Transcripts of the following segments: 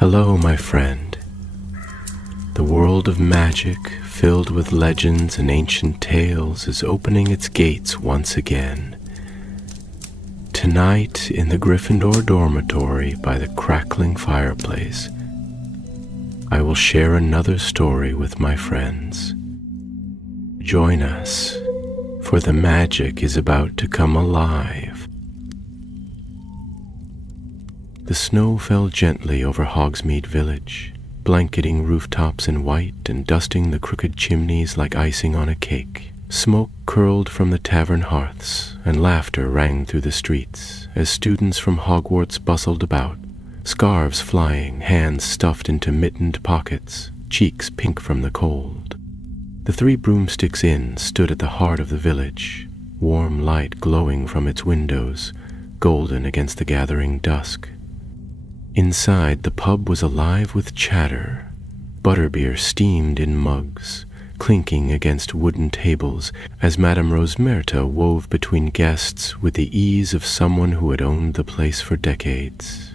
Hello, my friend. The world of magic, filled with legends and ancient tales, is opening its gates once again. Tonight, in the Gryffindor dormitory by the crackling fireplace, I will share another story with my friends. Join us, for the magic is about to come alive. The snow fell gently over Hogsmeade village, blanketing rooftops in white and dusting the crooked chimneys like icing on a cake. Smoke curled from the tavern hearths, and laughter rang through the streets as students from Hogwarts bustled about, scarves flying, hands stuffed into mittened pockets, cheeks pink from the cold. The Three Broomsticks Inn stood at the heart of the village, warm light glowing from its windows, golden against the gathering dusk. Inside, the pub was alive with chatter. Butterbeer steamed in mugs, clinking against wooden tables as Madame Rosmerta wove between guests with the ease of someone who had owned the place for decades.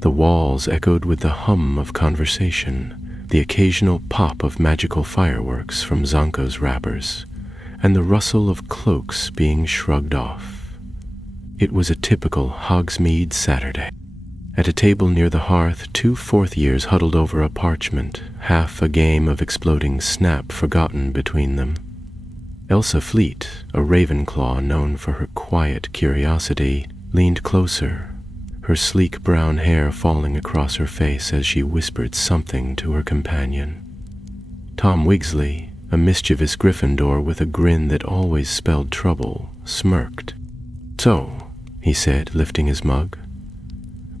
The walls echoed with the hum of conversation, the occasional pop of magical fireworks from Zonko's wrappers, and the rustle of cloaks being shrugged off. It was a typical Hogsmeade Saturday. At a table near the hearth, two fourth-years huddled over a parchment, half a game of exploding snap forgotten between them. Elsa Fleet, a Ravenclaw known for her quiet curiosity, leaned closer, her sleek brown hair falling across her face as she whispered something to her companion. Tom Wigsley, a mischievous Gryffindor with a grin that always spelled trouble, smirked. "So," he said, lifting his mug,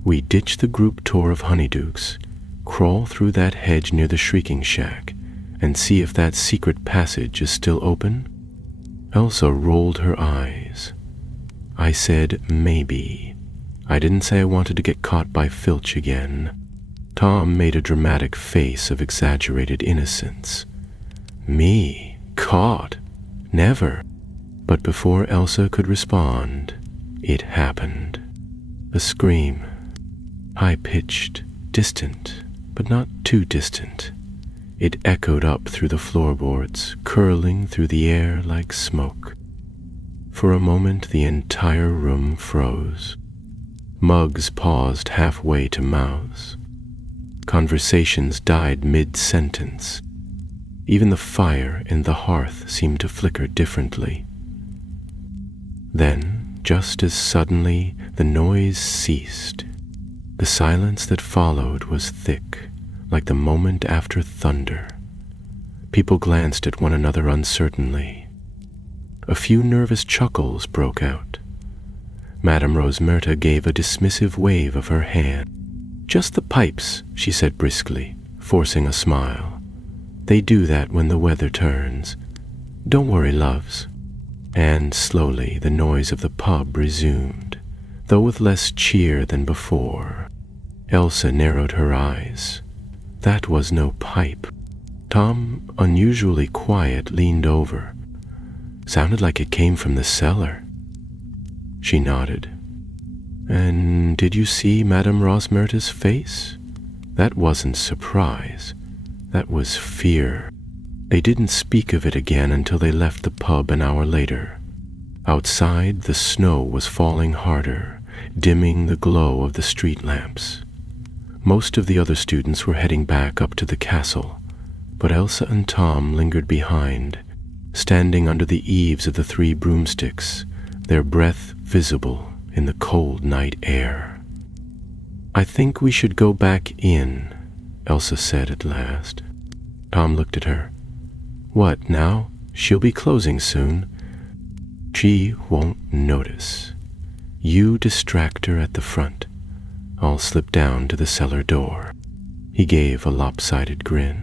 "we ditch the group tour of Honeydukes, crawl through that hedge near the Shrieking Shack, and see if that secret passage is still open?" Elsa rolled her eyes. "I said maybe. I didn't say I wanted to get caught by Filch again." Tom made a dramatic face of exaggerated innocence. "Me? Caught? Never." But before Elsa could respond, it happened. A scream. High-pitched, distant, but not too distant. It echoed up through the floorboards, curling through the air like smoke. For a moment, the entire room froze. Mugs paused halfway to mouths. Conversations died mid-sentence. Even the fire in the hearth seemed to flicker differently. Then, just as suddenly, the noise ceased. The silence that followed was thick, like the moment after thunder. People glanced at one another uncertainly. A few nervous chuckles broke out. Madame Rosmerta gave a dismissive wave of her hand. "Just the pipes," she said briskly, forcing a smile. "They do that when the weather turns. Don't worry, loves." And slowly the noise of the pub resumed, though with less cheer than before. Elsa narrowed her eyes. That was no pipe. Tom, unusually quiet, leaned over. "Sounded like it came from the cellar." She nodded. "And did you see Madame Rosmerta's face? That wasn't surprise. That was fear." They didn't speak of it again until they left the pub an hour later. Outside, the snow was falling harder, dimming the glow of the street lamps. Most of the other students were heading back up to the castle, but Elsa and Tom lingered behind, standing under the eaves of the Three Broomsticks, their breath visible in the cold night air. "I think we should go back in," Elsa said at last. Tom looked at her. "What now? She'll be closing soon." "She won't notice. You distract her at the front. I'll slip down to the cellar door." He gave a lopsided grin.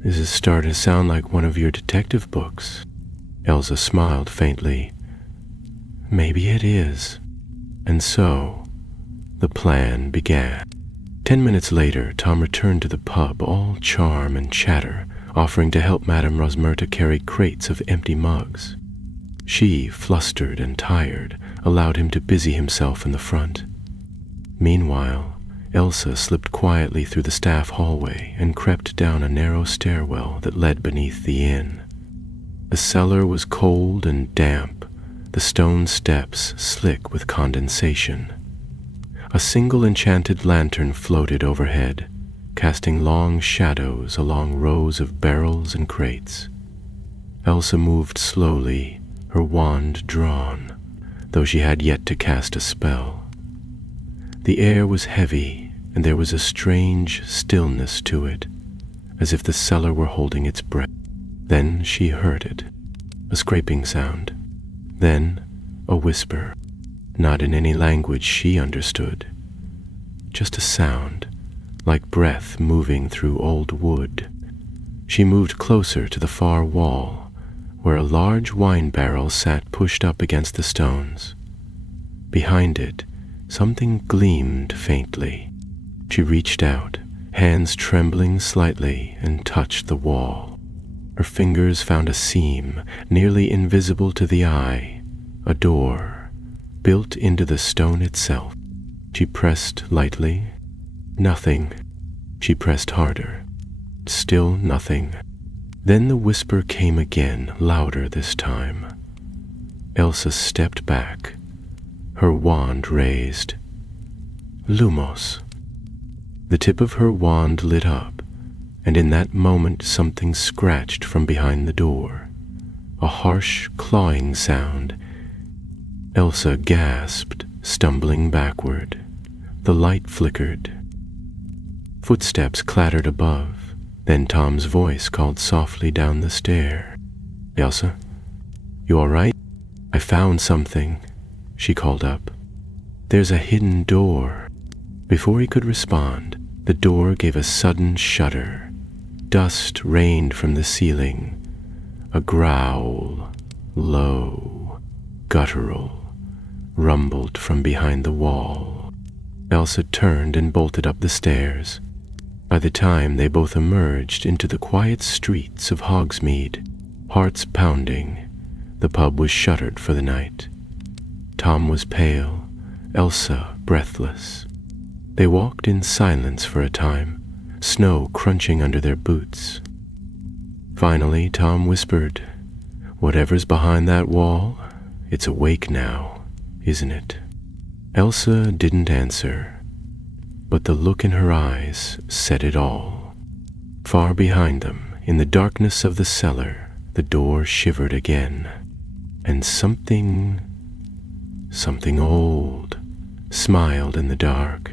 "This is starting to sound like one of your detective books." Elsa smiled faintly. "Maybe it is." And so, the plan began. 10 minutes later, Tom returned to the pub, all charm and chatter, offering to help Madame Rosmerta carry crates of empty mugs. She, flustered and tired, allowed him to busy himself in the front. Meanwhile, Elsa slipped quietly through the staff hallway and crept down a narrow stairwell that led beneath the inn. The cellar was cold and damp, the stone steps slick with condensation. A single enchanted lantern floated overhead, casting long shadows along rows of barrels and crates. Elsa moved slowly, her wand drawn, though she had yet to cast a spell. The air was heavy, and there was a strange stillness to it, as if the cellar were holding its breath. Then she heard it, a scraping sound. Then a whisper, not in any language she understood. Just a sound, like breath moving through old wood. She moved closer to the far wall, where a large wine barrel sat pushed up against the stones. Behind it, something gleamed faintly. She reached out, hands trembling slightly, and touched the wall. Her fingers found a seam, nearly invisible to the eye, a door, built into the stone itself. She pressed lightly. Nothing. She pressed harder. Still nothing. Then the whisper came again, louder this time. Elsa stepped back, her wand raised. Lumos. The tip of her wand lit up, and in that moment something scratched from behind the door. A harsh, clawing sound. Elsa gasped, stumbling backward. The light flickered. Footsteps clattered above. Then Tom's voice called softly down the stair. Elsa, you all right? I found something, she called up. There's a hidden door. Before he could respond, the door gave a sudden shudder. Dust rained from the ceiling. A growl, low, guttural, rumbled from behind the wall. Elsa turned and bolted up the stairs. By the time they both emerged into the quiet streets of Hogsmeade, hearts pounding, the pub was shuttered for the night. Tom was pale, Elsa breathless. They walked in silence for a time, snow crunching under their boots. Finally, Tom whispered, "Whatever's behind that wall, it's awake now, isn't it?" Elsa didn't answer, but the look in her eyes said it all. Far behind them, in the darkness of the cellar, the door shivered again, and something old, smiled in the dark.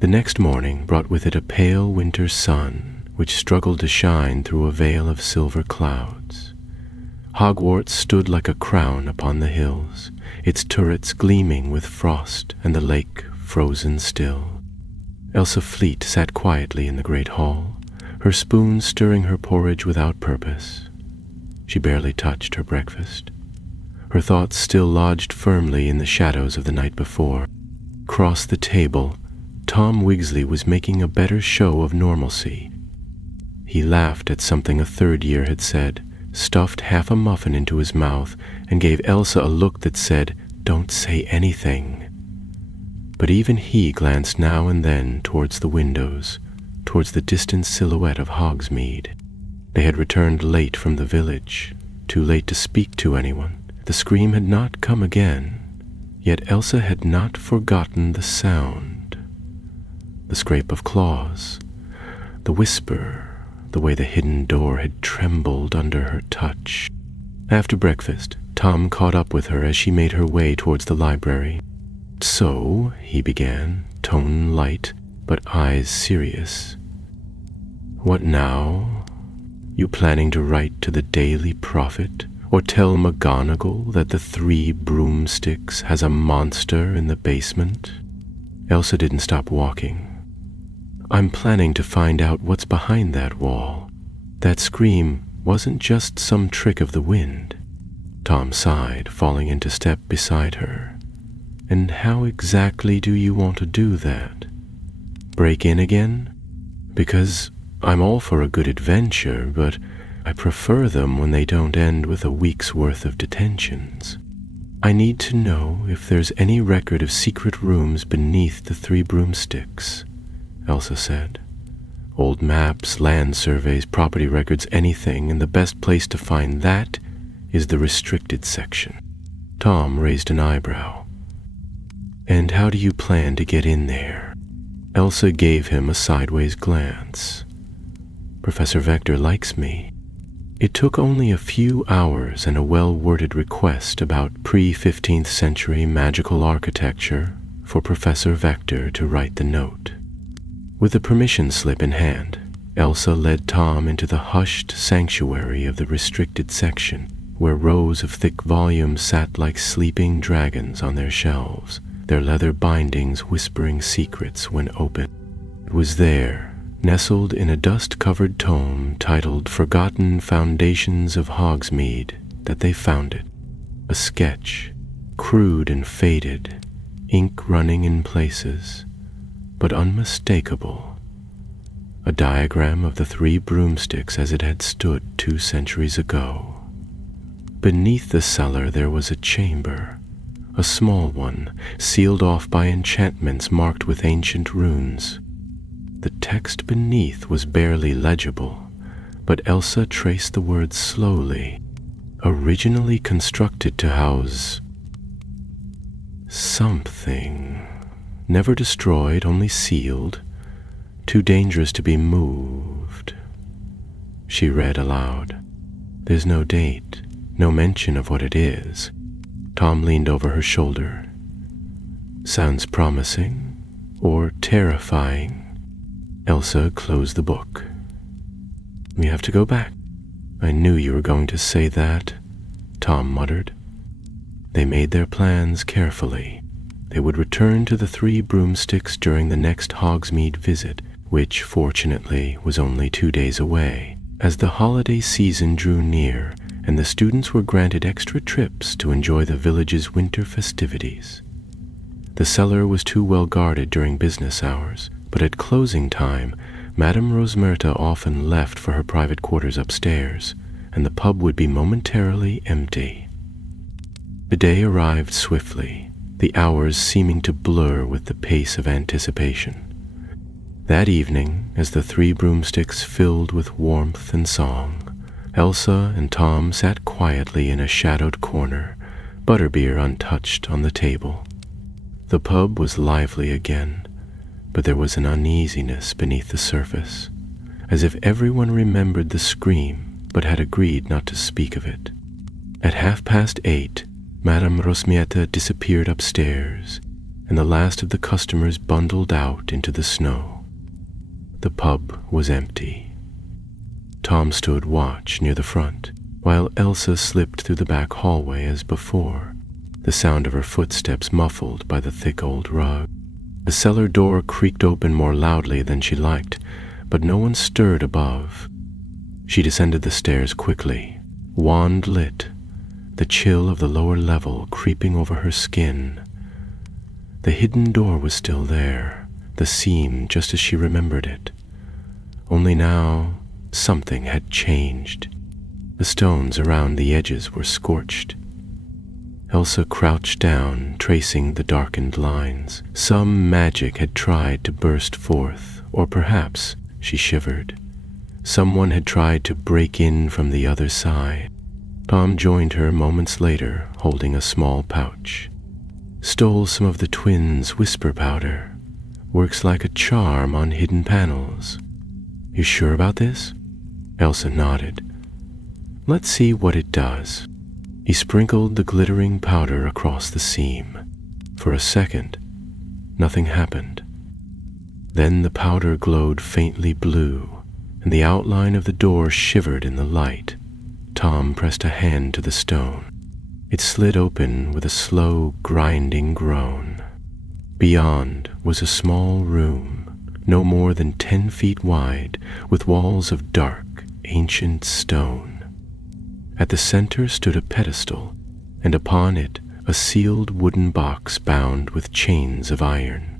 The next morning brought with it a pale winter sun, which struggled to shine through a veil of silver clouds. Hogwarts stood like a crown upon the hills, its turrets gleaming with frost and the lake frozen still. Elsa Fleet sat quietly in the great hall, her spoon stirring her porridge without purpose. She barely touched her breakfast. Her thoughts still lodged firmly in the shadows of the night before. Across the table, Tom Wigsley was making a better show of normalcy. He laughed at something a third year had said, stuffed half a muffin into his mouth, and gave Elsa a look that said, "Don't say anything." But even he glanced now and then towards the windows, towards the distant silhouette of Hogsmeade. They had returned late from the village, too late to speak to anyone. The scream had not come again, yet Elsa had not forgotten the sound. The scrape of claws, the whisper, the way the hidden door had trembled under her touch. After breakfast, Tom caught up with her as she made her way towards the library. "So," he began, tone light, but eyes serious. "What now? You planning to write to the Daily Prophet, or tell McGonagall that the 3 Broomsticks has a monster in the basement?" Elsa didn't stop walking. "I'm planning to find out what's behind that wall. That scream wasn't just some trick of the wind." Tom sighed, falling into step beside her. "And how exactly do you want to do that? Break in again? Because I'm all for a good adventure, but I prefer them when they don't end with a week's worth of detentions. I need to know if there's any record of secret rooms beneath the 3 Broomsticks. Elsa said. Old maps, land surveys, property records, anything, and the best place to find that is the restricted section. Tom raised an eyebrow. And how do you plan to get in there? Elsa gave him a sideways glance. Professor Vector likes me. It took only a few hours and a well-worded request about pre-15th century magical architecture for Professor Vector to write the note. With the permission slip in hand, Elsa led Tom into the hushed sanctuary of the restricted section, where rows of thick volumes sat like sleeping dragons on their shelves, their leather bindings whispering secrets when open. It was there, nestled in a dust-covered tome titled Forgotten Foundations of Hogsmeade, that they found it. A sketch, crude and faded, ink running in places, but unmistakable. A diagram of the 3 broomsticks as it had stood 2 centuries ago. Beneath the cellar there was a chamber, a small one, sealed off by enchantments marked with ancient runes. The text beneath was barely legible, but Elsa traced the words slowly. Originally constructed to house something. Never destroyed, only sealed. Too dangerous to be moved. She read aloud. There's no date, no mention of what it is. Tom leaned over her shoulder. Sounds promising or terrifying. Elsa closed the book. We have to go back. I knew you were going to say that, Tom muttered. They made their plans carefully. They would return to the 3 broomsticks during the next Hogsmeade visit, which, fortunately, was only 2 days away, as the holiday season drew near and the students were granted extra trips to enjoy the village's winter festivities. The cellar was too well guarded during business hours, but at closing time, Madame Rosmerta often left for her private quarters upstairs, and the pub would be momentarily empty. The day arrived swiftly, the hours seeming to blur with the pace of anticipation. That evening, as the 3 broomsticks filled with warmth and song, Elsa and Tom sat quietly in a shadowed corner, butterbeer untouched on the table. The pub was lively again, but there was an uneasiness beneath the surface, as if everyone remembered the scream but had agreed not to speak of it. At 8:30, Madame Rosmerta disappeared upstairs, and the last of the customers bundled out into the snow. The pub was empty. Tom stood watch near the front, while Elsa slipped through the back hallway as before, the sound of her footsteps muffled by the thick old rug. The cellar door creaked open more loudly than she liked, but no one stirred above. She descended the stairs quickly, wand lit, the chill of the lower level creeping over her skin. The hidden door was still there, the seam just as she remembered it. Only now, something had changed. The stones around the edges were scorched. Elsa crouched down, tracing the darkened lines. Some magic had tried to burst forth, or perhaps, she shivered, someone had tried to break in from the other side. Tom joined her moments later, holding a small pouch. Stole some of the twins' whisper powder. Works like a charm on hidden panels. You sure about this? Elsa nodded. Let's see what it does. He sprinkled the glittering powder across the seam. For a second, nothing happened. Then the powder glowed faintly blue, and the outline of the door shivered in the light. Tom pressed a hand to the stone. It slid open with a slow, grinding groan. Beyond was a small room, no more than 10 feet wide, with walls of dark, ancient stone. At the center stood a pedestal, and upon it a sealed wooden box bound with chains of iron.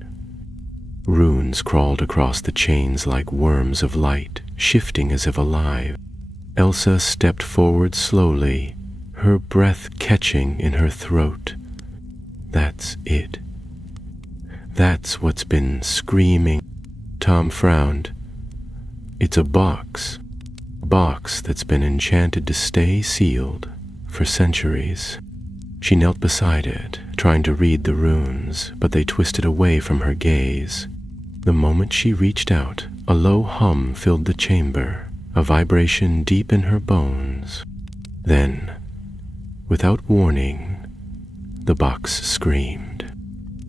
Runes crawled across the chains like worms of light, shifting as if alive. Elsa stepped forward slowly, her breath catching in her throat. That's it. That's what's been screaming. Tom frowned. It's a box. Box that's been enchanted to stay sealed for centuries. She knelt beside it, trying to read the runes, but they twisted away from her gaze. The moment she reached out, a low hum filled the chamber, a vibration deep in her bones. Then, without warning, the box screamed.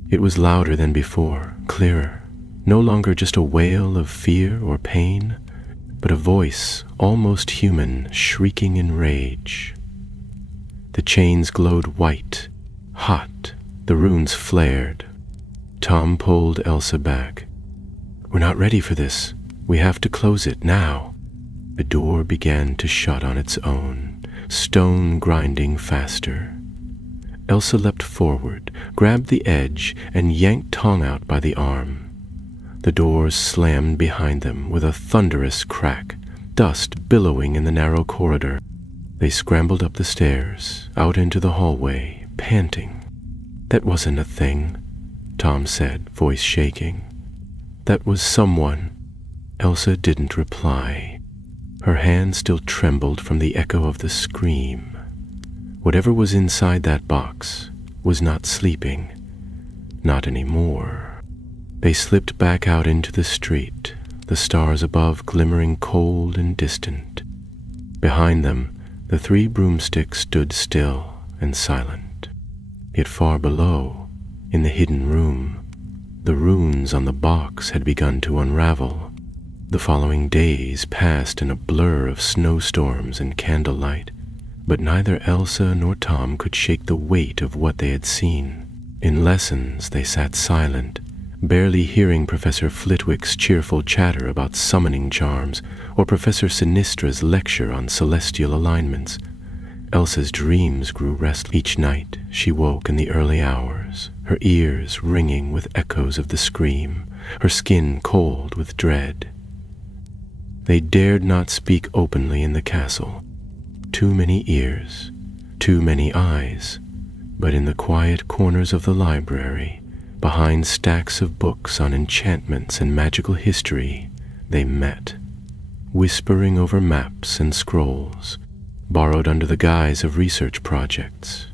It was louder than before, clearer, no longer just a wail of fear or pain, but a voice, almost human, shrieking in rage. The chains glowed white, hot, the runes flared. Tom pulled Elsa back. "We're not ready for this. We have to close it now." The door began to shut on its own, stone grinding faster. Elsa leapt forward, grabbed the edge, and yanked Tom out by the arm. The doors slammed behind them with a thunderous crack, dust billowing in the narrow corridor. They scrambled up the stairs, out into the hallway, panting. "That wasn't a thing," Tom said, voice shaking. "That was someone." Elsa didn't reply. Her hand still trembled from the echo of the scream. Whatever was inside that box was not sleeping. Not anymore. They slipped back out into the street, the stars above glimmering cold and distant. Behind them, the three broomsticks stood still and silent. Yet far below, in the hidden room, the runes on the box had begun to unravel. The following days passed in a blur of snowstorms and candlelight, but neither Elsa nor Tom could shake the weight of what they had seen. In lessons, they sat silent, barely hearing Professor Flitwick's cheerful chatter about summoning charms, or Professor Sinistra's lecture on celestial alignments. Elsa's dreams grew restless. Each night she woke in the early hours, her ears ringing with echoes of the scream, her skin cold with dread. They dared not speak openly in the castle. Too many ears, too many eyes, but in the quiet corners of the library, behind stacks of books on enchantments and magical history, they met, whispering over maps and scrolls, borrowed under the guise of research projects.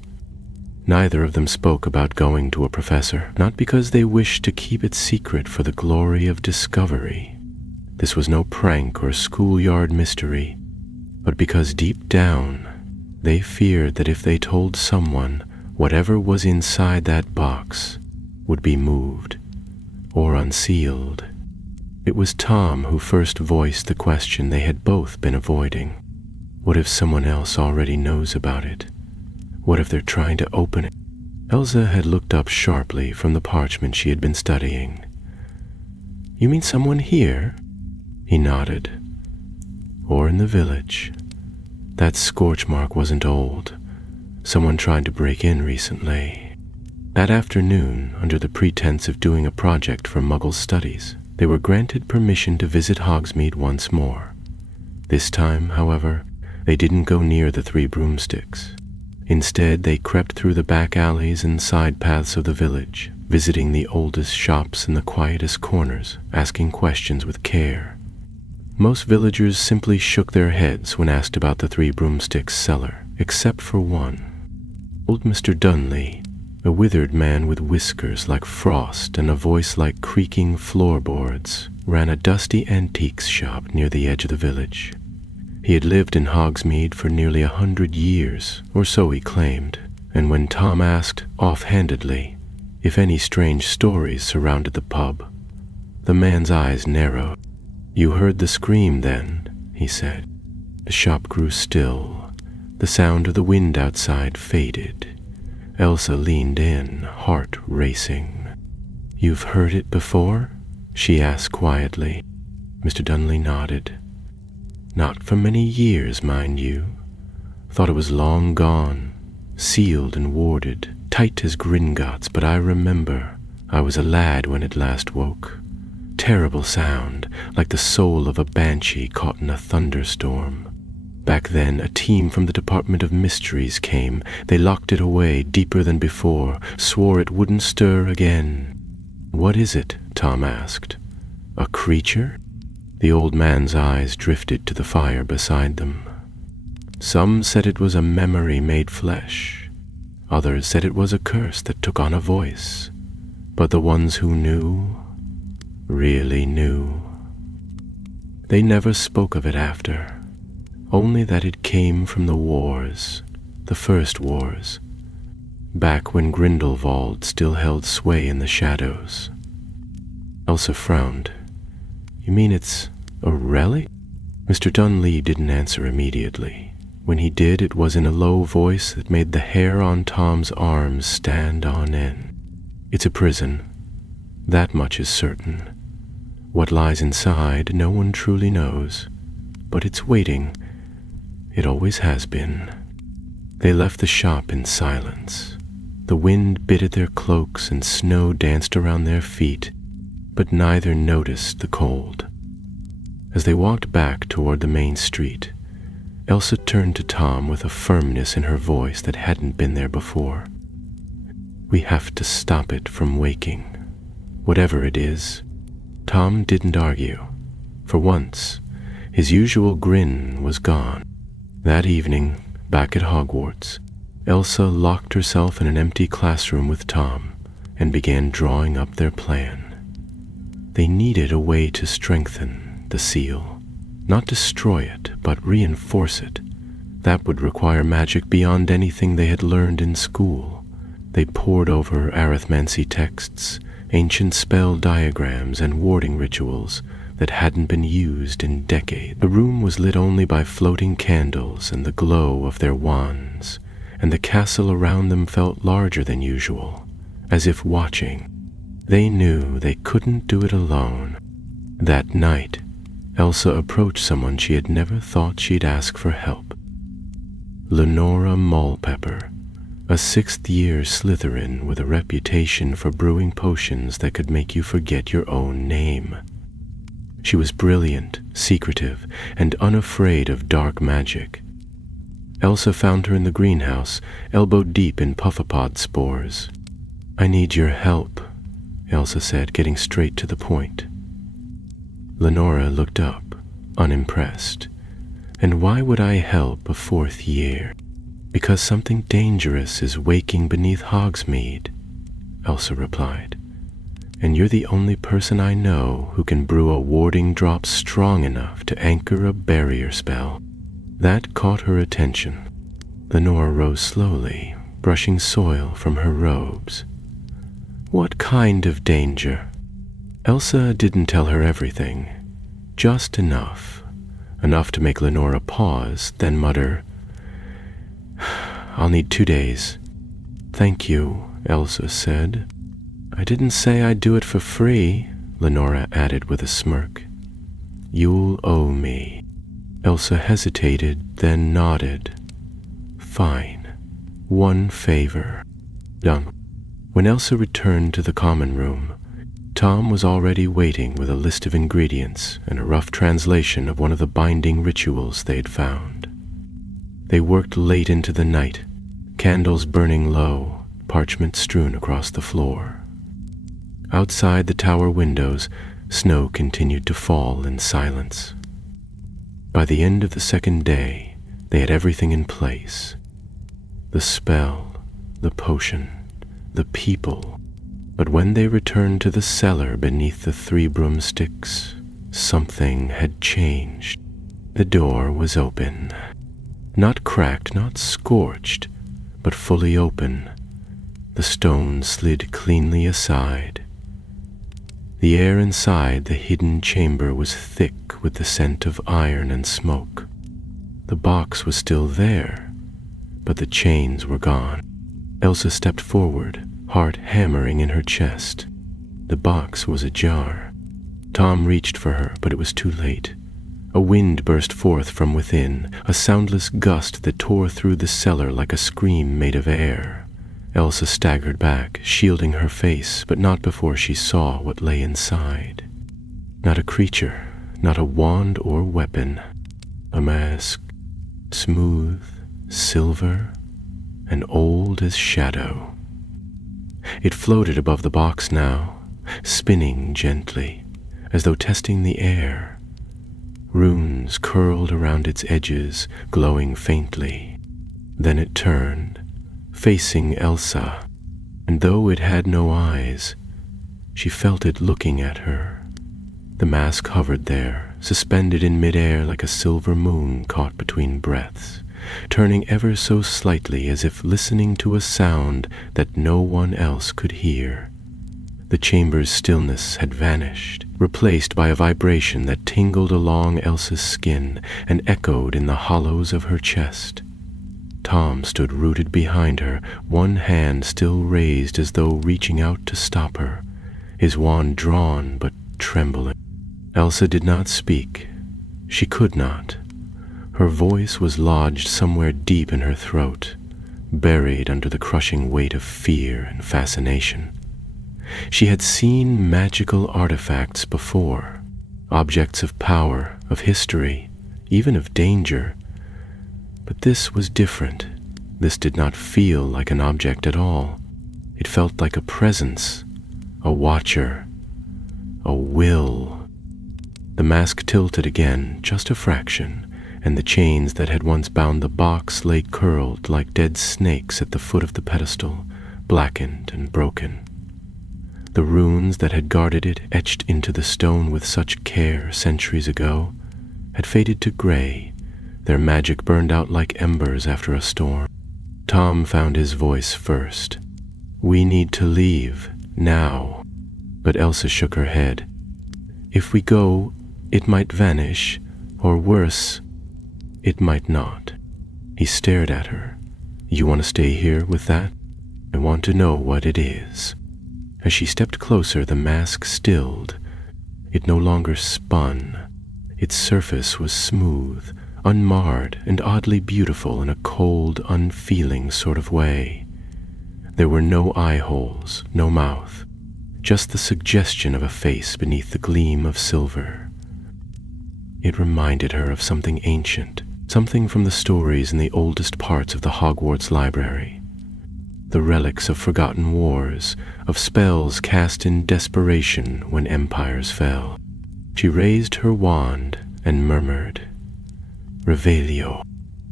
Neither of them spoke about going to a professor, not because they wished to keep it secret for the glory of discovery. This was no prank or schoolyard mystery, but because deep down they feared that if they told someone, whatever was inside that box would be moved or unsealed. It was Tom who first voiced the question they had both been avoiding. What if someone else already knows about it? What if they're trying to open it? Elsa had looked up sharply from the parchment she had been studying. "You mean someone here?" He nodded. "Or in the village. That scorch mark wasn't old. Someone tried to break in recently." That afternoon, under the pretense of doing a project for Muggle studies, they were granted permission to visit Hogsmeade once more. This time, however, they didn't go near the three broomsticks. Instead, they crept through the back alleys and side paths of the village, visiting the oldest shops in the quietest corners, asking questions with care. Most villagers simply shook their heads when asked about the three broomsticks' cellar, except for one. Old Mr. Dunley, a withered man with whiskers like frost and a voice like creaking floorboards, ran a dusty antiques shop near the edge of the village. He had lived in Hogsmeade for nearly 100 years, or so he claimed, and when Tom asked, offhandedly, if any strange stories surrounded the pub, the man's eyes narrowed. "You heard the scream then," he said. The shop grew still. The sound of the wind outside faded. Elsa leaned in, heart racing. "You've heard it before?" she asked quietly. Mr. Dunley nodded. "Not for many years, mind you. Thought it was long gone, sealed and warded, tight as Gringotts, but I remember. I was a lad when it last woke. Terrible sound, like the soul of a banshee caught in a thunderstorm. Back then, a team from the Department of Mysteries came. They locked it away deeper than before, swore it wouldn't stir again." "What is it?" Tom asked. A creature? The old man's eyes drifted to the fire beside them. Some said it was a memory made flesh. Others said it was a curse that took on a voice. But the ones who knew, really knew. They never spoke of it after, only that it came from the wars, the first wars, back when Grindelwald still held sway in the shadows. Elsa frowned. You mean it's a relic? Mr. Dunley didn't answer immediately. When he did, it was in a low voice that made the hair on Tom's arms stand on end. It's a prison. That much is certain. What lies inside, no one truly knows. But it's waiting. It always has been. They left the shop in silence. The wind bit at their cloaks and snow danced around their feet, but neither noticed the cold. As they walked back toward the main street, Elsa turned to Tom with a firmness in her voice that hadn't been there before. We have to stop it from waking, whatever it is. Tom didn't argue. For once, his usual grin was gone. That evening, back at Hogwarts, Elsa locked herself in an empty classroom with Tom and began drawing up their plan. They needed a way to strengthen the seal, not destroy it, but reinforce it. That would require magic beyond anything they had learned in school. They pored over arithmancy texts, ancient spell diagrams, and warding rituals that hadn't been used in decades. The room was lit only by floating candles and the glow of their wands, and the castle around them felt larger than usual, as if watching. They knew they couldn't do it alone. That night, Elsa approached someone she had never thought she'd ask for help. Lenora Mulpepper, a sixth-year Slytherin with a reputation for brewing potions that could make you forget your own name. She was brilliant, secretive, and unafraid of dark magic. Elsa found her in the greenhouse, elbow-deep in puffapod spores. I need your help, Elsa said, getting straight to the point. Lenora looked up, unimpressed. And why would I help a fourth year? Because something dangerous is waking beneath Hogsmeade, Elsa replied. And you're the only person I know who can brew a warding drop strong enough to anchor a barrier spell. That caught her attention. Lenora rose slowly, brushing soil from her robes. What kind of danger? Elsa didn't tell her everything, just enough. Enough to make Lenora pause, then mutter, I'll need 2 days. Thank you, Elsa said. I didn't say I'd do it for free, Lenora added with a smirk. You'll owe me. Elsa hesitated, then nodded. Fine. One favor. Done. When Elsa returned to the common room, Tom was already waiting with a list of ingredients and a rough translation of one of the binding rituals they'd found. They worked late into the night, candles burning low, parchment strewn across the floor. Outside the tower windows, snow continued to fall in silence. By the end of the second day, they had everything in place. The spell, the potion, the people. But when they returned to the cellar beneath the 3 broomsticks, something had changed. The door was open. Not cracked, not scorched, but fully open. The stone slid cleanly aside. The air inside the hidden chamber was thick with the scent of iron and smoke. The box was still there, but the chains were gone. Elsa stepped forward, heart hammering in her chest. The box was ajar. Tom reached for her, but it was too late. A wind burst forth from within, a soundless gust that tore through the cellar like a scream made of air. Elsa staggered back, shielding her face, but not before she saw what lay inside. Not a creature, not a wand or weapon. A mask, smooth, silver, and old as shadow. It floated above the box now, spinning gently, as though testing the air. Runes curled around its edges, glowing faintly. Then it turned, facing Elsa, and though it had no eyes, she felt it looking at her. The mask hovered there, suspended in midair like a silver moon caught between breaths, turning ever so slightly as if listening to a sound that no one else could hear. The chamber's stillness had vanished, replaced by a vibration that tingled along Elsa's skin and echoed in the hollows of her chest. Tom stood rooted behind her, one hand still raised as though reaching out to stop her, his wand drawn but trembling. Elsa did not speak. She could not. Her voice was lodged somewhere deep in her throat, buried under the crushing weight of fear and fascination. She had seen magical artifacts before, objects of power, of history, even of danger. But this was different. This did not feel like an object at all. It felt like a presence, a watcher, a will. The mask tilted again, just a fraction, and the chains that had once bound the box lay curled like dead snakes at the foot of the pedestal, blackened and broken. The runes that had guarded it, etched into the stone with such care centuries ago, had faded to gray, their magic burned out like embers after a storm. Tom found his voice first. "We need to leave, now." But Elsa shook her head. "If we go, it might vanish, or worse, it might not." He stared at her. "You want to stay here with that? I want to know what it is." As she stepped closer, the mask stilled. It no longer spun. Its surface was smooth, unmarred, and oddly beautiful in a cold, unfeeling sort of way. There were no eye holes, no mouth, just the suggestion of a face beneath the gleam of silver. It reminded her of something ancient, something from the stories in the oldest parts of the Hogwarts library. The relics of forgotten wars, of spells cast in desperation when empires fell. She raised her wand and murmured, "Revelio."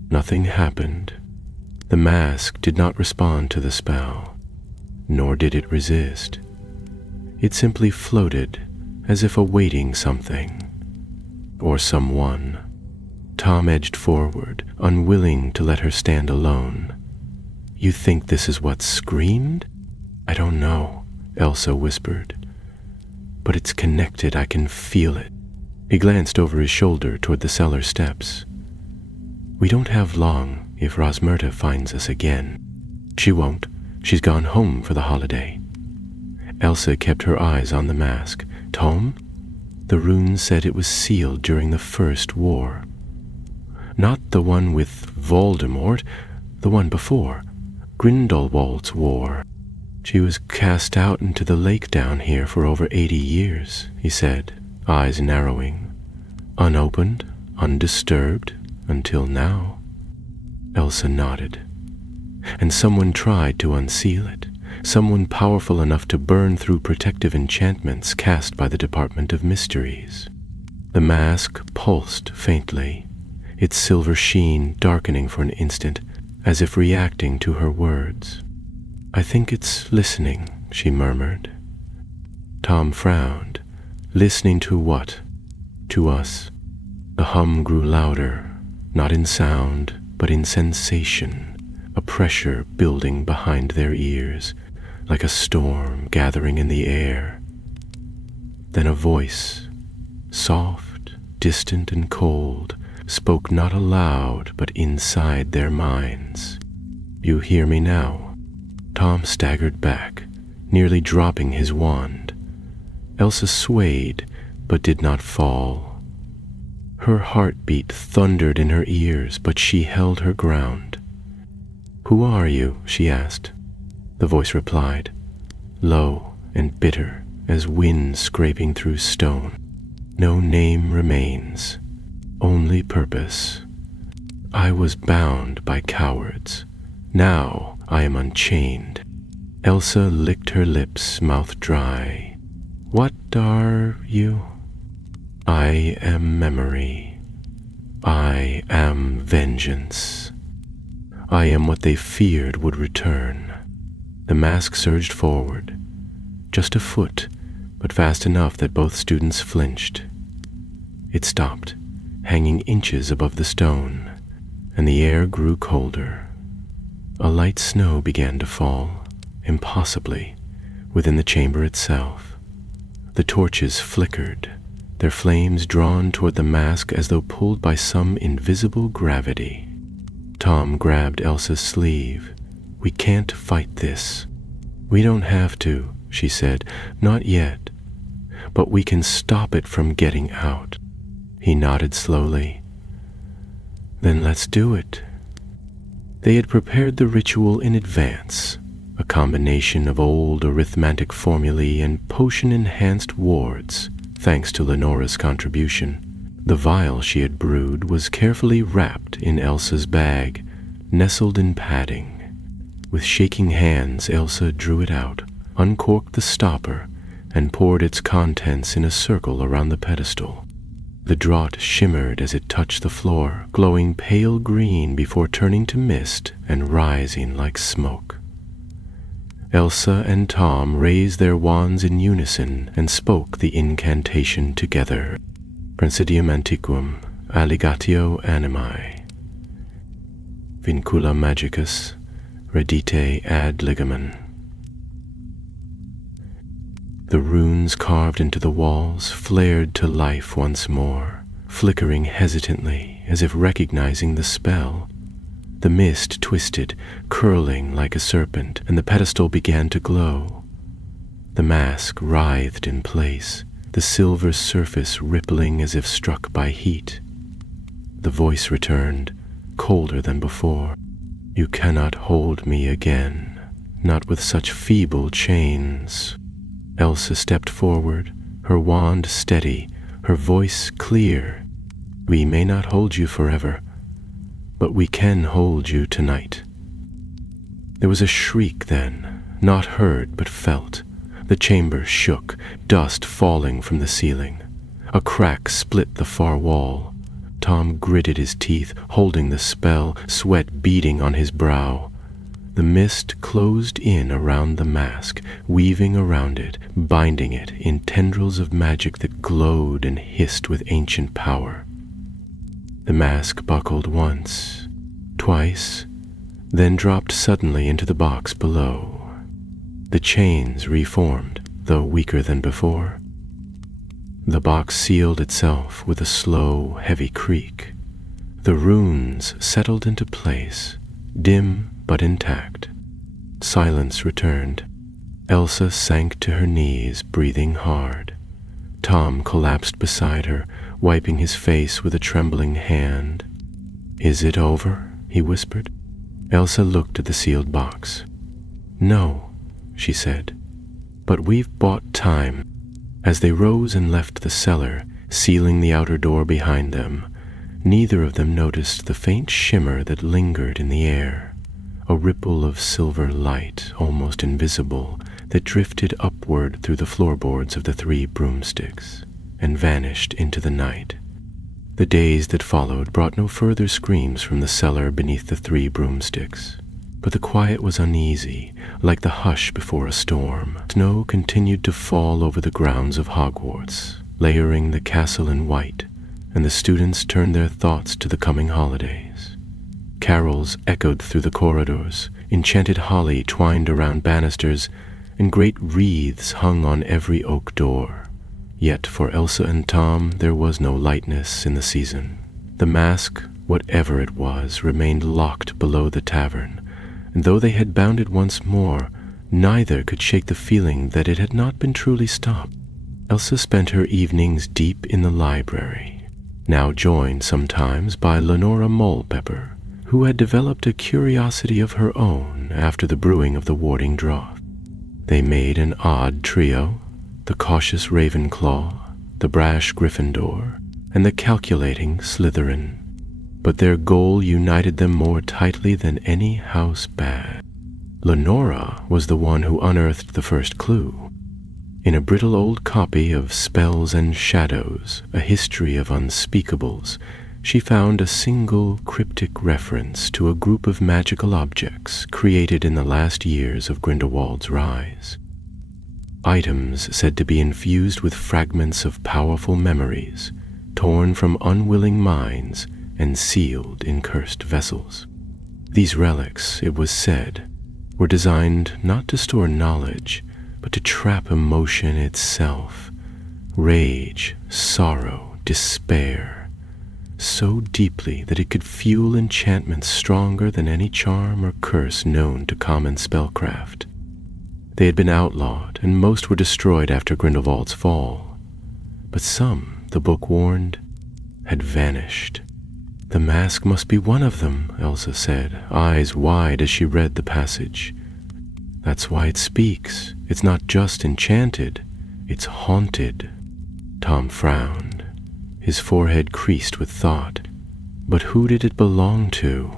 Nothing happened. The mask did not respond to the spell, nor did it resist. It simply floated, as if awaiting something, or someone. Tom edged forward, unwilling to let her stand alone. "You think this is what screamed?" "I don't know," Elsa whispered. "But it's connected, I can feel it." He glanced over his shoulder toward the cellar steps. "We don't have long if Rosmerta finds us again." "She won't. She's gone home for the holiday." Elsa kept her eyes on the mask. "Tom? The runes said it was sealed during the First War." "Not the one with Voldemort, the one before. Grindelwald's war. She was cast out into the lake down here for over 80 years, he said, eyes narrowing. Unopened, undisturbed, until now. Elsa nodded. And someone tried to unseal it. Someone powerful enough to burn through protective enchantments cast by the Department of Mysteries. The mask pulsed faintly, its silver sheen darkening for an instant, as if reacting to her words. "I think it's listening," she murmured. Tom frowned. "Listening to what?" "To us." The hum grew louder, not in sound, but in sensation, a pressure building behind their ears, like a storm gathering in the air. Then a voice, soft, distant and cold, spoke not aloud but inside their minds. "You hear me now?" Tom staggered back, nearly dropping his wand. Elsa swayed, but did not fall. Her heartbeat thundered in her ears, but she held her ground. "Who are you?" she asked. The voice replied, low and bitter as wind scraping through stone. "No name remains. Only purpose. I was bound by cowards. Now I am unchained." Elsa licked her lips, mouth dry. "What are you?" I am memory. I am vengeance. I am what they feared would return. The mask surged forward, just a foot, but fast enough that both students flinched. It stopped, hanging inches above the stone, and the air grew colder. A light snow began to fall, impossibly, within the chamber itself. The torches flickered, their flames drawn toward the mask as though pulled by some invisible gravity. Tom grabbed Elsa's sleeve. "We can't fight this." "We don't have to," she said. "Not yet. But we can stop it from getting out." He nodded slowly. "Then let's do it." They had prepared the ritual in advance, a combination of old arithmetic formulae and potion-enhanced wards, thanks to Lenora's contribution. The vial she had brewed was carefully wrapped in Elsa's bag, nestled in padding. With shaking hands, Elsa drew it out, uncorked the stopper, and poured its contents in a circle around the pedestal. The draught shimmered as it touched the floor, glowing pale green before turning to mist and rising like smoke. Elsa and Tom raised their wands in unison and spoke the incantation together. Principium antiquum, alligatio animae. Vincula magicus, redite ad ligamen. The runes carved into the walls flared to life once more, flickering hesitantly as if recognizing the spell. The mist twisted, curling like a serpent, and the pedestal began to glow. The mask writhed in place, the silver surface rippling as if struck by heat. The voice returned, colder than before. "You cannot hold me again, not with such feeble chains." Elsa stepped forward, her wand steady, her voice clear. "We may not hold you forever, but we can hold you tonight." There was a shriek then, not heard but felt. The chamber shook, dust falling from the ceiling. A crack split the far wall. Tom gritted his teeth, holding the spell, sweat beading on his brow. The mist closed in around the mask, weaving around it, binding it in tendrils of magic that glowed and hissed with ancient power. The mask buckled once, twice, then dropped suddenly into the box below. The chains reformed, though weaker than before. The box sealed itself with a slow, heavy creak. The runes settled into place, dim but intact. Silence returned. Elsa sank to her knees, breathing hard. Tom collapsed beside her, wiping his face with a trembling hand. "Is it over?" he whispered. Elsa looked at the sealed box. "No," she said, "but we've bought time." As they rose and left the cellar, sealing the outer door behind them, neither of them noticed the faint shimmer that lingered in the air. A ripple of silver light, almost invisible, that drifted upward through the floorboards of the 3 broomsticks and vanished into the night. The days that followed brought no further screams from the cellar beneath the 3 broomsticks, but the quiet was uneasy, like the hush before a storm. Snow continued to fall over the grounds of Hogwarts, layering the castle in white, and the students turned their thoughts to the coming holidays. Carols echoed through the corridors, enchanted holly twined around banisters, and great wreaths hung on every oak door. Yet for Elsa and Tom there was no lightness in the season. The mask, whatever it was, remained locked below the tavern, and though they had bound it once more, neither could shake the feeling that it had not been truly stopped. Elsa spent her evenings deep in the library, now joined sometimes by Lenora Mulpepper, who had developed a curiosity of her own after the brewing of the warding draught. They made an odd trio, the cautious Ravenclaw, the brash Gryffindor, and the calculating Slytherin. But their goal united them more tightly than any house bad. Lenora was the one who unearthed the first clue. In a brittle old copy of Spells and Shadows, A History of Unspeakables, she found a single cryptic reference to a group of magical objects created in the last years of Grindelwald's rise. Items said to be infused with fragments of powerful memories, torn from unwilling minds and sealed in cursed vessels. These relics, it was said, were designed not to store knowledge, but to trap emotion itself, rage, sorrow, despair, so deeply that it could fuel enchantments stronger than any charm or curse known to common spellcraft. They had been outlawed, and most were destroyed after Grindelwald's fall. But some, the book warned, had vanished. "The mask must be one of them," Elsa said, eyes wide as she read the passage. "That's why it speaks. It's not just enchanted, it's haunted." Tom frowned. His forehead creased with thought. But who did it belong to?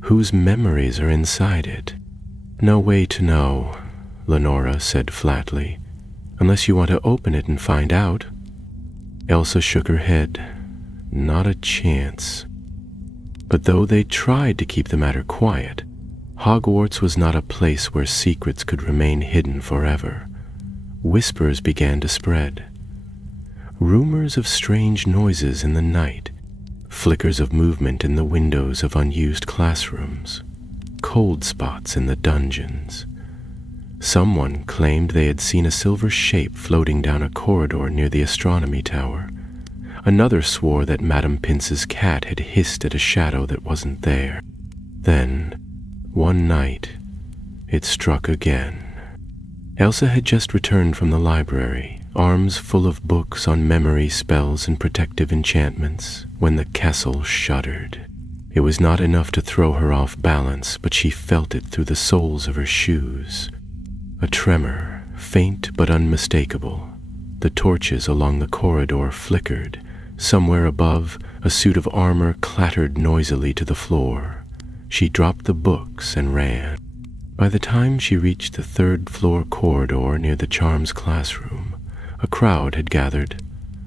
Whose memories are inside it? "No way to know," Lenora said flatly, "unless you want to open it and find out." Elsa shook her head. Not a chance. But though they tried to keep the matter quiet, Hogwarts was not a place where secrets could remain hidden forever. Whispers began to spread. Rumors of strange noises in the night, flickers of movement in the windows of unused classrooms, cold spots in the dungeons. Someone claimed they had seen a silver shape floating down a corridor near the astronomy tower. Another swore that Madame Pince's cat had hissed at a shadow that wasn't there. Then, one night, it struck again. Elsa had just returned from the library, arms full of books on memory spells and protective enchantments, when the castle shuddered. It was not enough to throw her off balance, but she felt it through the soles of her shoes. A tremor, faint but unmistakable. The torches along the corridor flickered. Somewhere above, a suit of armor clattered noisily to the floor. She dropped the books and ran. By the time she reached the third-floor corridor near the charms classroom, a crowd had gathered.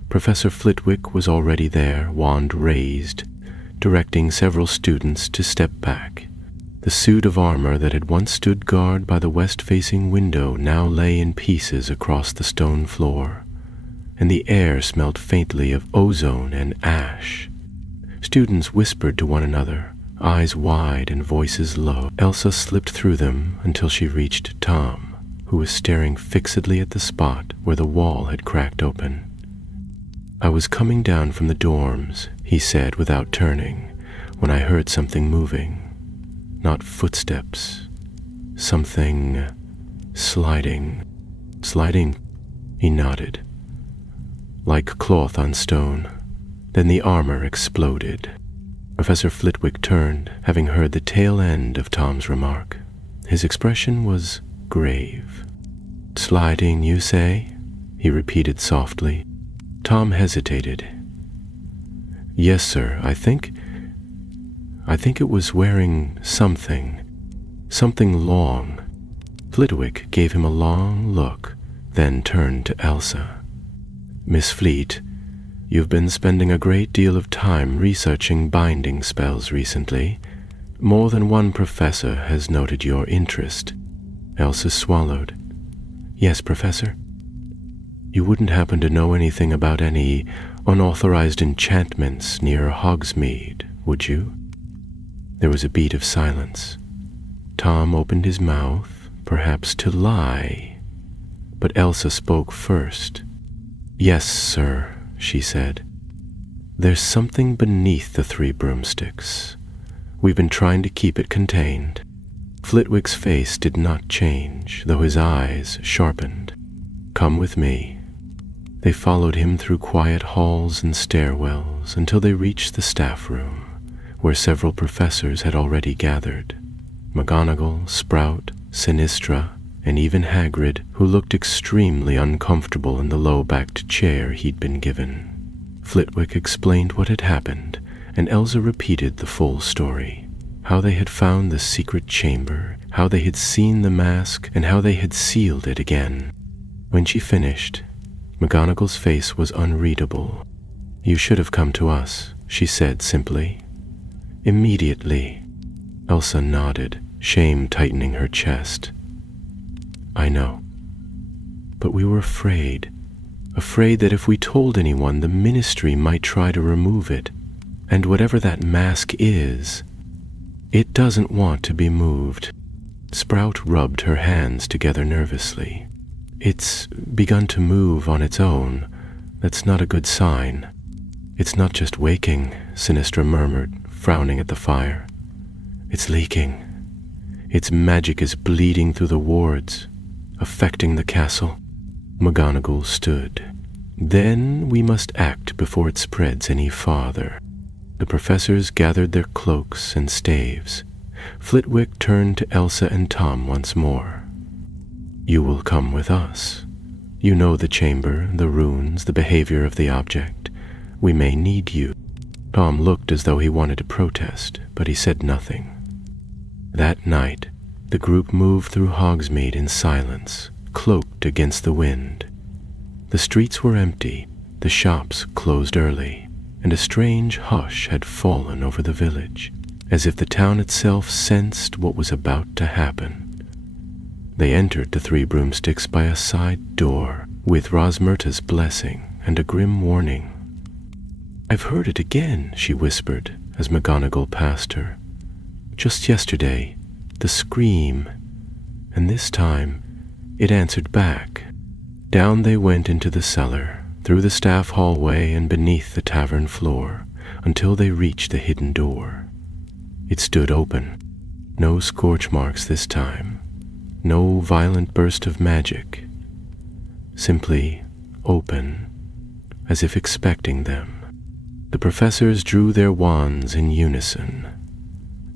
Professor Flitwick was already there, wand raised, directing several students to step back. The suit of armor that had once stood guard by the west-facing window now lay in pieces across the stone floor, and the air smelled faintly of ozone and ash. Students whispered to one another, eyes wide and voices low. Elsa slipped through them until she reached Tom, who was staring fixedly at the spot where the wall had cracked open. "I was coming down from the dorms," he said without turning, "when I heard something moving. Not footsteps. Something sliding." "Sliding?" He nodded. "Like cloth on stone." Then the armor exploded. Professor Flitwick turned, having heard the tail end of Tom's remark. His expression was grave. "Sliding, you say?" he repeated softly. Tom hesitated. "Yes, sir, I think it was wearing something long." Flitwick gave him a long look, then turned to Elsa. "Miss Fleet, you've been spending a great deal of time researching binding spells recently. More than one professor has noted your interest." Elsa swallowed. "Yes, Professor." "You wouldn't happen to know anything about any unauthorized enchantments near Hogsmeade, would you?" There was a beat of silence. Tom opened his mouth, perhaps to lie, but Elsa spoke first. "Yes, sir," she said. "There's something beneath the 3 broomsticks. We've been trying to keep it contained." Flitwick's face did not change, though his eyes sharpened. "Come with me." They followed him through quiet halls and stairwells until they reached the staff room, where several professors had already gathered. McGonagall, Sprout, Sinistra, and even Hagrid, who looked extremely uncomfortable in the low-backed chair he'd been given. Flitwick explained what had happened, and Elsa repeated the full story. How they had found the secret chamber, how they had seen the mask, and how they had sealed it again. When she finished, McGonagall's face was unreadable. "You should have come to us," she said simply. "Immediately." Elsa nodded, shame tightening her chest. "I know. But we were afraid that if we told anyone, the Ministry might try to remove it. And whatever that mask is, it doesn't want to be moved." Sprout rubbed her hands together nervously. "It's begun to move on its own. That's not a good sign." "It's not just waking," Sinistra murmured, frowning at the fire. "It's leaking. Its magic is bleeding through the wards, affecting the castle." McGonagall stood. "Then we must act before it spreads any farther." The professors gathered their cloaks and staves. Flitwick turned to Elsa and Tom once more. "You will come with us. You know the chamber, the runes, the behavior of the object. We may need you." Tom looked as though he wanted to protest, but he said nothing. That night, the group moved through Hogsmeade in silence, cloaked against the wind. The streets were empty, the shops closed early, and a strange hush had fallen over the village, as if the town itself sensed what was about to happen. They entered the Three Broomsticks by a side door, with Rosmerta's blessing and a grim warning. "I've heard it again," she whispered as McGonagall passed her. "Just yesterday, the scream, and this time it answered back." Down they went into the cellar, through the staff hallway and beneath the tavern floor, until they reached the hidden door. It stood open. No scorch marks this time. No violent burst of magic. Simply open, as if expecting them. The professors drew their wands in unison.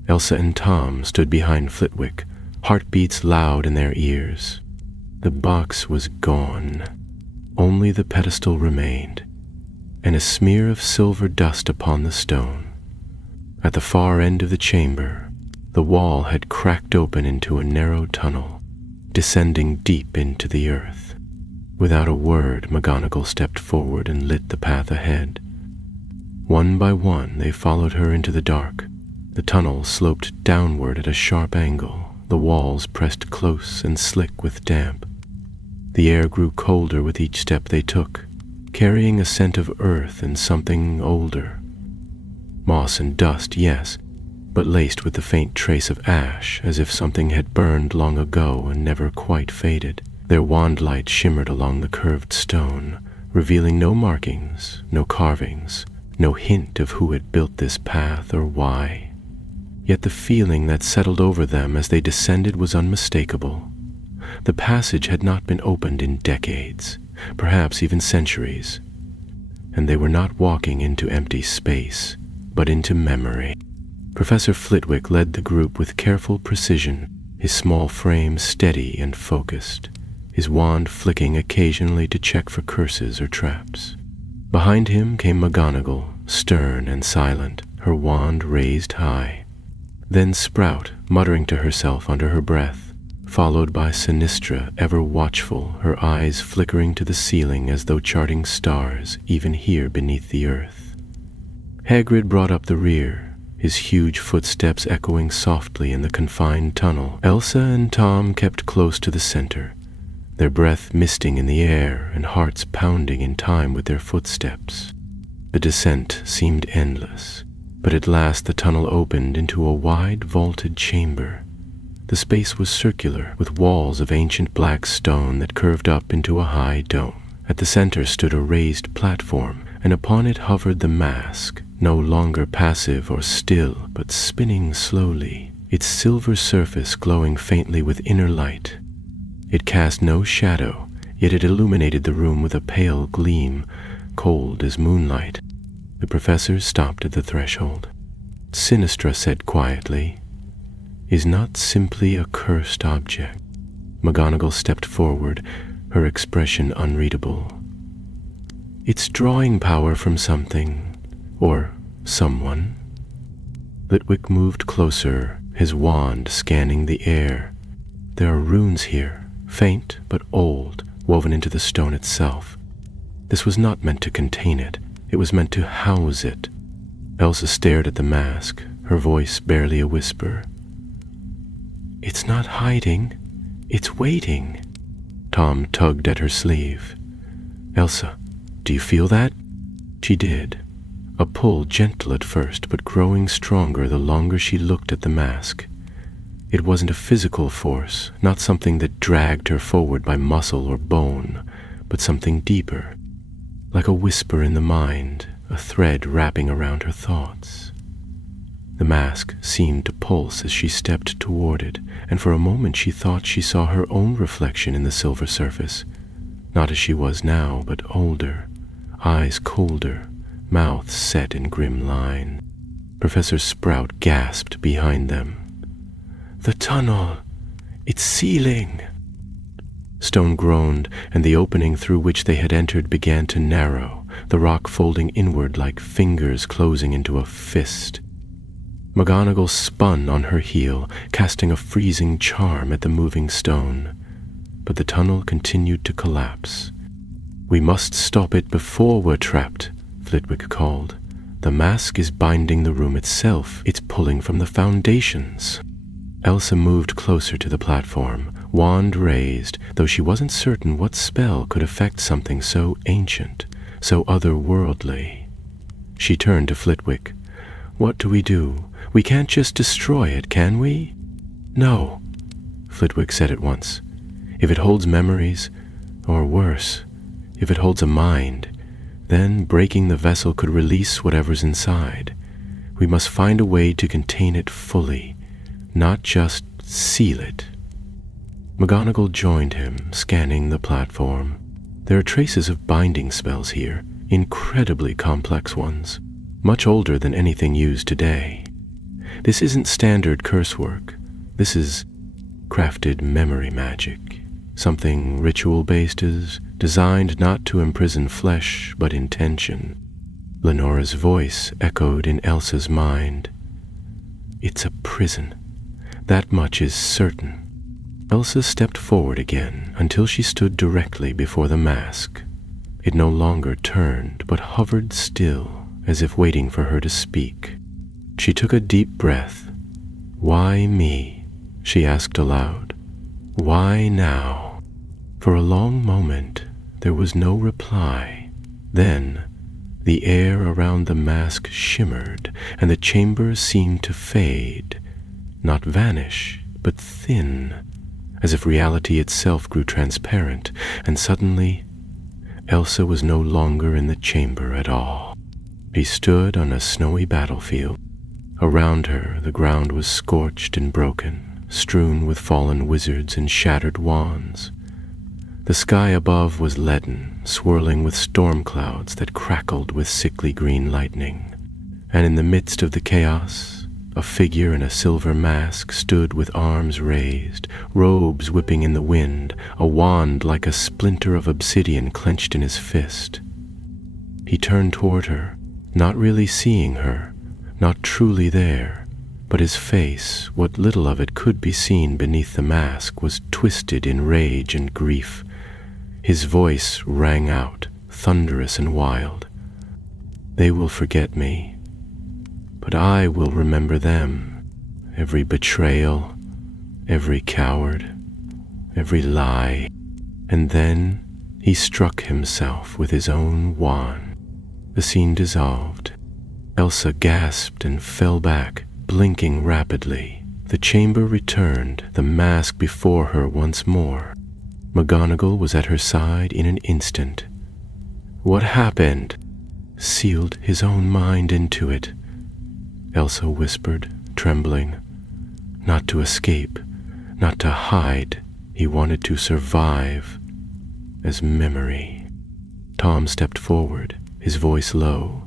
Elsa and Tom stood behind Flitwick, heartbeats loud in their ears. The box was gone. Only the pedestal remained, and a smear of silver dust upon the stone. At the far end of the chamber, the wall had cracked open into a narrow tunnel, descending deep into the earth. Without a word, McGonagall stepped forward and lit the path ahead. One by one, they followed her into the dark. The tunnel sloped downward at a sharp angle, the walls pressed close and slick with damp. The air grew colder with each step they took, carrying a scent of earth and something older. Moss and dust, yes, but laced with the faint trace of ash, as if something had burned long ago and never quite faded. Their wand light shimmered along the curved stone, revealing no markings, no carvings, no hint of who had built this path or why. Yet the feeling that settled over them as they descended was unmistakable. The passage had not been opened in decades, perhaps even centuries, and they were not walking into empty space, but into memory. Professor Flitwick led the group with careful precision, his small frame steady and focused, his wand flicking occasionally to check for curses or traps. Behind him came McGonagall, stern and silent, her wand raised high. Then Sprout, muttering to herself under her breath, followed by Sinistra, ever watchful, her eyes flickering to the ceiling as though charting stars even here beneath the earth. Hagrid brought up the rear, his huge footsteps echoing softly in the confined tunnel. Elsa and Tom kept close to the center, their breath misting in the air and hearts pounding in time with their footsteps. The descent seemed endless, but at last the tunnel opened into a wide vaulted chamber. The space was circular, with walls of ancient black stone that curved up into a high dome. At the center stood a raised platform, and upon it hovered the mask, no longer passive or still, but spinning slowly, its silver surface glowing faintly with inner light. It cast no shadow, yet it illuminated the room with a pale gleam, cold as moonlight. The professors stopped at the threshold. Sinistra said quietly, "Is not simply a cursed object." McGonagall stepped forward, her expression unreadable. "It's drawing power from something, or someone." Flitwick moved closer, his wand scanning the air. "There are runes here, faint but old, woven into the stone itself. This was not meant to contain it. It was meant to house it. Elsa stared at the mask, her voice barely a whisper. "It's not hiding. It's waiting." Tom tugged at her sleeve. "Elsa, do you feel that?" She did. A pull, gentle at first, but growing stronger the longer she looked at the mask. It wasn't a physical force, not something that dragged her forward by muscle or bone, but something deeper, like a whisper in the mind, a thread wrapping around her thoughts. The mask seemed to pulse as she stepped toward it, and for a moment she thought she saw her own reflection in the silver surface, not as she was now, but older, eyes colder, mouth set in grim line. Professor Sprout gasped behind them. "The tunnel! It's sealing!" Stone groaned, and the opening through which they had entered began to narrow, the rock folding inward like fingers closing into a fist. McGonagall spun on her heel, casting a freezing charm at the moving stone, but the tunnel continued to collapse. "We must stop it before we're trapped," Flitwick called. "The mask is binding the room itself. It's pulling from the foundations." Elsa moved closer to the platform, wand raised, though she wasn't certain what spell could affect something so ancient, so otherworldly. She turned to Flitwick. "What do? We can't just destroy it, can we?" "No," Flitwick said at once. "If it holds memories, or worse, if it holds a mind, then breaking the vessel could release whatever's inside. We must find a way to contain it fully, not just seal it." McGonagall joined him, scanning the platform. There are traces of binding spells here, incredibly complex ones, much older than anything used today. This isn't standard curse work. This is crafted memory magic, something ritual-based, is designed not to imprison flesh, but intention. Lenora's voice echoed in Elsa's mind. "It's a prison. That much is certain." Elsa stepped forward again until she stood directly before the mask. It no longer turned, but hovered still, as if waiting for her to speak. She took a deep breath. "Why me?" she asked aloud. "Why now?" For a long moment, there was no reply. Then, the air around the mask shimmered, and the chamber seemed to fade, not vanish, but thin, as if reality itself grew transparent, and suddenly, Elsa was no longer in the chamber at all. She stood on a snowy battlefield. Around her, the ground was scorched and broken, strewn with fallen wizards and shattered wands. The sky above was leaden, swirling with storm clouds that crackled with sickly green lightning. And in the midst of the chaos, a figure in a silver mask stood with arms raised, robes whipping in the wind, a wand like a splinter of obsidian clenched in his fist. He turned toward her, not really seeing her, not truly there, but his face, what little of it could be seen beneath the mask, was twisted in rage and grief. His voice rang out, thunderous and wild. "They will forget me, but I will remember them. Every betrayal, every coward, every lie." And then he struck himself with his own wand. The scene dissolved. Elsa gasped and fell back, blinking rapidly. The chamber returned, the mask before her once more. McGonagall was at her side in an instant. "What happened?" "Sealed his own mind into it," Elsa whispered, trembling. "Not to escape, not to hide. He wanted to survive as memory." Tom stepped forward, his voice low.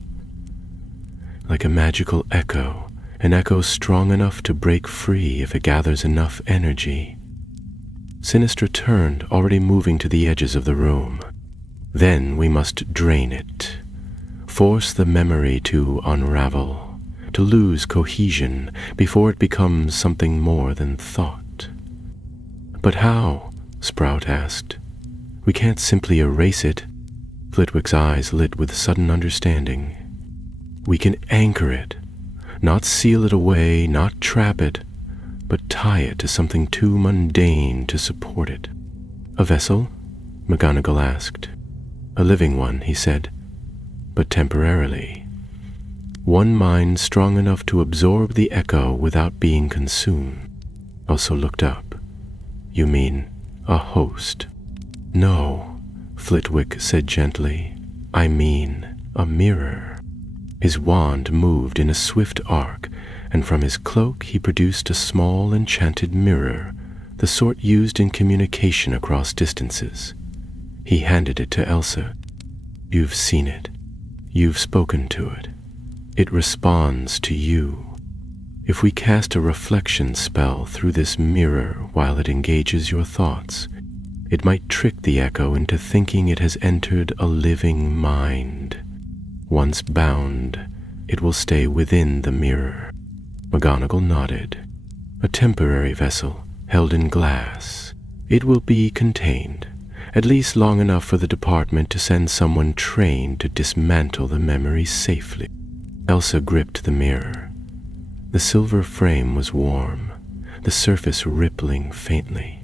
"Like a magical echo, an echo strong enough to break free if it gathers enough energy." Sinistra turned, already moving to the edges of the room. "Then we must drain it. Force the memory to unravel, to lose cohesion before it becomes something more than thought." "But how?" Sprout asked. We can't simply erase it. Flitwick's eyes lit with sudden understanding. We can anchor it, not seal it away, not trap it, but tie it to something too mundane to support it. A vessel? McGonagall asked. A living one, he said, but temporarily. One mind strong enough to absorb the echo without being consumed. Elsa looked up. You mean a host? No, Flitwick said gently. I mean a mirror. His wand moved in a swift arc, and from his cloak he produced a small enchanted mirror, the sort used in communication across distances. He handed it to Elsa. You've seen it. You've spoken to it. It responds to you. If we cast a reflection spell through this mirror while it engages your thoughts, it might trick the echo into thinking it has entered a living mind. Once bound, it will stay within the mirror. McGonagall nodded. A temporary vessel, held in glass. It will be contained, at least long enough for the department to send someone trained to dismantle the memories safely. Elsa gripped the mirror. The silver frame was warm, the surface rippling faintly.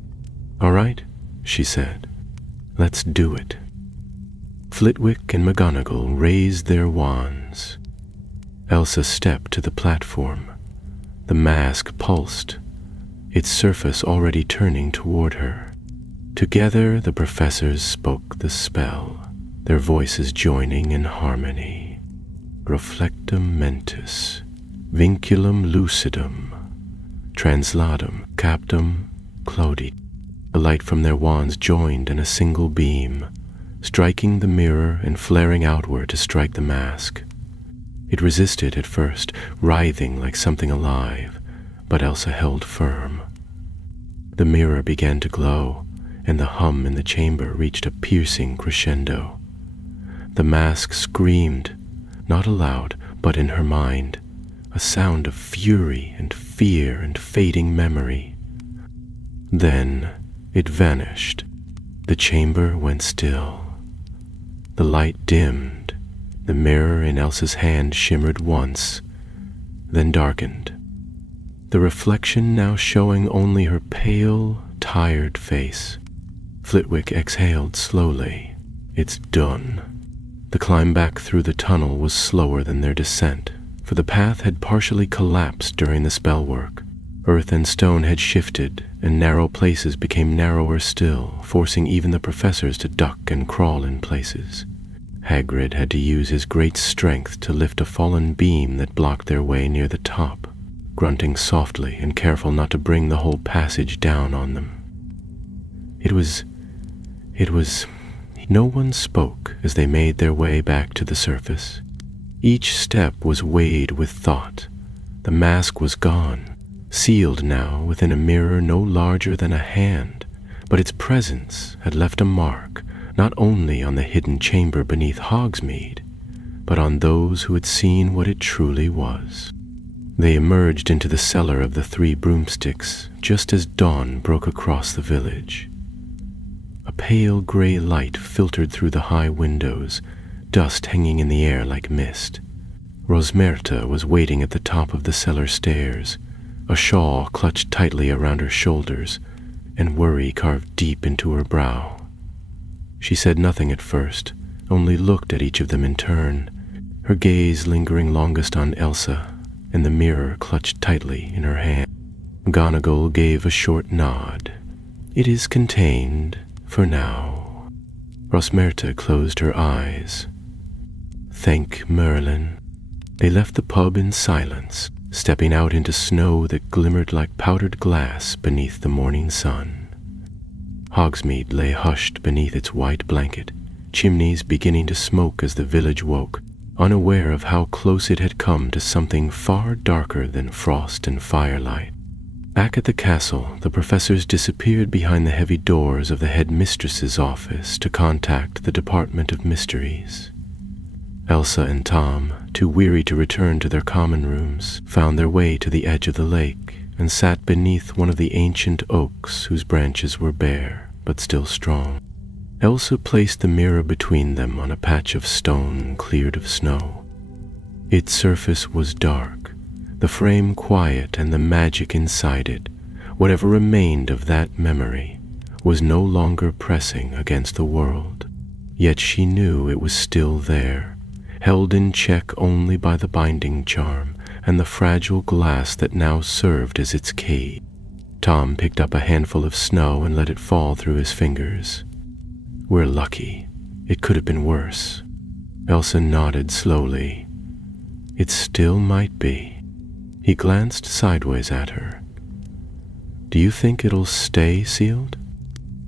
All right, she said. Let's do it. Flitwick and McGonagall raised their wands. Elsa stepped to the platform. The mask pulsed, its surface already turning toward her. Together the professors spoke the spell, their voices joining in harmony. Reflectum mentis, vinculum lucidum, translatum captum clodi. The light from their wands joined in a single beam, striking the mirror and flaring outward to strike the mask. It resisted at first, writhing like something alive, but Elsa held firm. The mirror began to glow, and the hum in the chamber reached a piercing crescendo. The mask screamed, not aloud, but in her mind, a sound of fury and fear and fading memory. Then it vanished. The chamber went still. The light dimmed. The mirror in Elsa's hand shimmered once, then darkened. The reflection now showing only her pale, tired face. Flitwick exhaled slowly. It's done. The climb back through the tunnel was slower than their descent, for the path had partially collapsed during the spell work. Earth and stone had shifted, and narrow places became narrower still, forcing even the professors to duck and crawl in places. Hagrid had to use his great strength to lift a fallen beam that blocked their way near the top, grunting softly and careful not to bring the whole passage down on them. It was... No one spoke as they made their way back to the surface. Each step was weighed with thought. The mask was gone, sealed now within a mirror no larger than a hand, but its presence had left a mark not only on the hidden chamber beneath Hogsmeade, but on those who had seen what it truly was. They emerged into the cellar of the Three Broomsticks just as dawn broke across the village. A pale gray light filtered through the high windows, dust hanging in the air like mist. Rosmerta was waiting at the top of the cellar stairs, a shawl clutched tightly around her shoulders, and worry carved deep into her brow. She said nothing at first, only looked at each of them in turn, her gaze lingering longest on Elsa, and the mirror clutched tightly in her hand. McGonagall gave a short nod. It is contained, for now. Rosmerta closed her eyes. Thank Merlin. They left the pub in silence, stepping out into snow that glimmered like powdered glass beneath the morning sun. Hogsmeade lay hushed beneath its white blanket, chimneys beginning to smoke as the village woke, unaware of how close it had come to something far darker than frost and firelight. Back at the castle, the professors disappeared behind the heavy doors of the headmistress's office to contact the Department of Mysteries. Elsa and Tom, too weary to return to their common rooms, found their way to the edge of the lake and sat beneath one of the ancient oaks whose branches were bare but still strong. Elsa placed the mirror between them on a patch of stone cleared of snow. Its surface was dark, the frame quiet, and the magic inside it, whatever remained of that memory, was no longer pressing against the world. Yet she knew it was still there, held in check only by the binding charm and the fragile glass that now served as its cage. Tom picked up a handful of snow and let it fall through his fingers. "We're lucky. It could have been worse." Elsa nodded slowly. "It still might be." He glanced sideways at her. "Do you think it'll stay sealed?"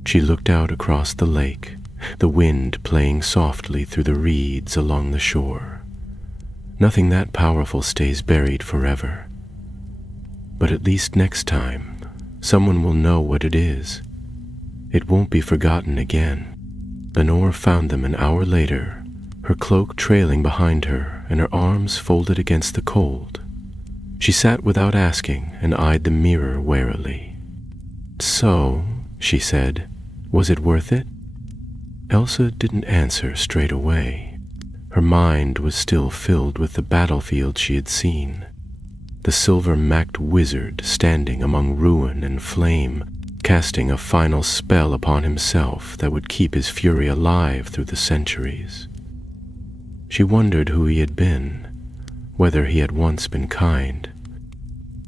She looked out across the lake, the wind playing softly through the reeds along the shore. "Nothing that powerful stays buried forever. But at least next time, someone will know what it is. It won't be forgotten again." Lenore found them an hour later, her cloak trailing behind her and her arms folded against the cold. She sat without asking and eyed the mirror warily. "So," she said, "was it worth it?" Elsa didn't answer straight away. Her mind was still filled with the battlefield she had seen. The silver-macked wizard standing among ruin and flame, casting a final spell upon himself that would keep his fury alive through the centuries. She wondered who he had been, whether he had once been kind,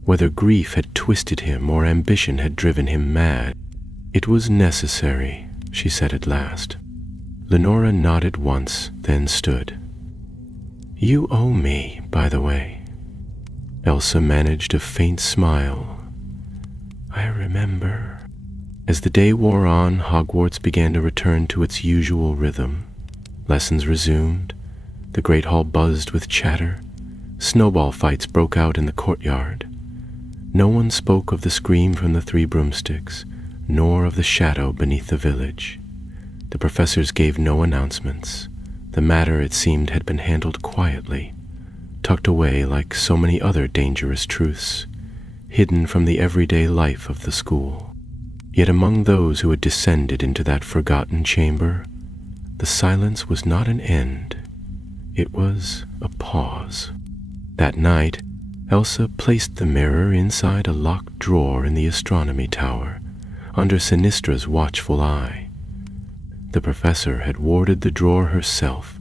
whether grief had twisted him or ambition had driven him mad. "It was necessary," she said at last. Lenora nodded once, then stood. "You owe me, by the way." Elsa managed a faint smile. "I remember." As the day wore on, Hogwarts began to return to its usual rhythm. Lessons resumed. The great hall buzzed with chatter. Snowball fights broke out in the courtyard. No one spoke of the scream from the 3 broomsticks, nor of the shadow beneath the village. The professors gave no announcements. The matter, it seemed, had been handled quietly, tucked away like so many other dangerous truths, hidden from the everyday life of the school. Yet among those who had descended into that forgotten chamber, the silence was not an end. It was a pause. That night, Elsa placed the mirror inside a locked drawer in the astronomy tower, under Sinistra's watchful eye. The professor had warded the drawer herself,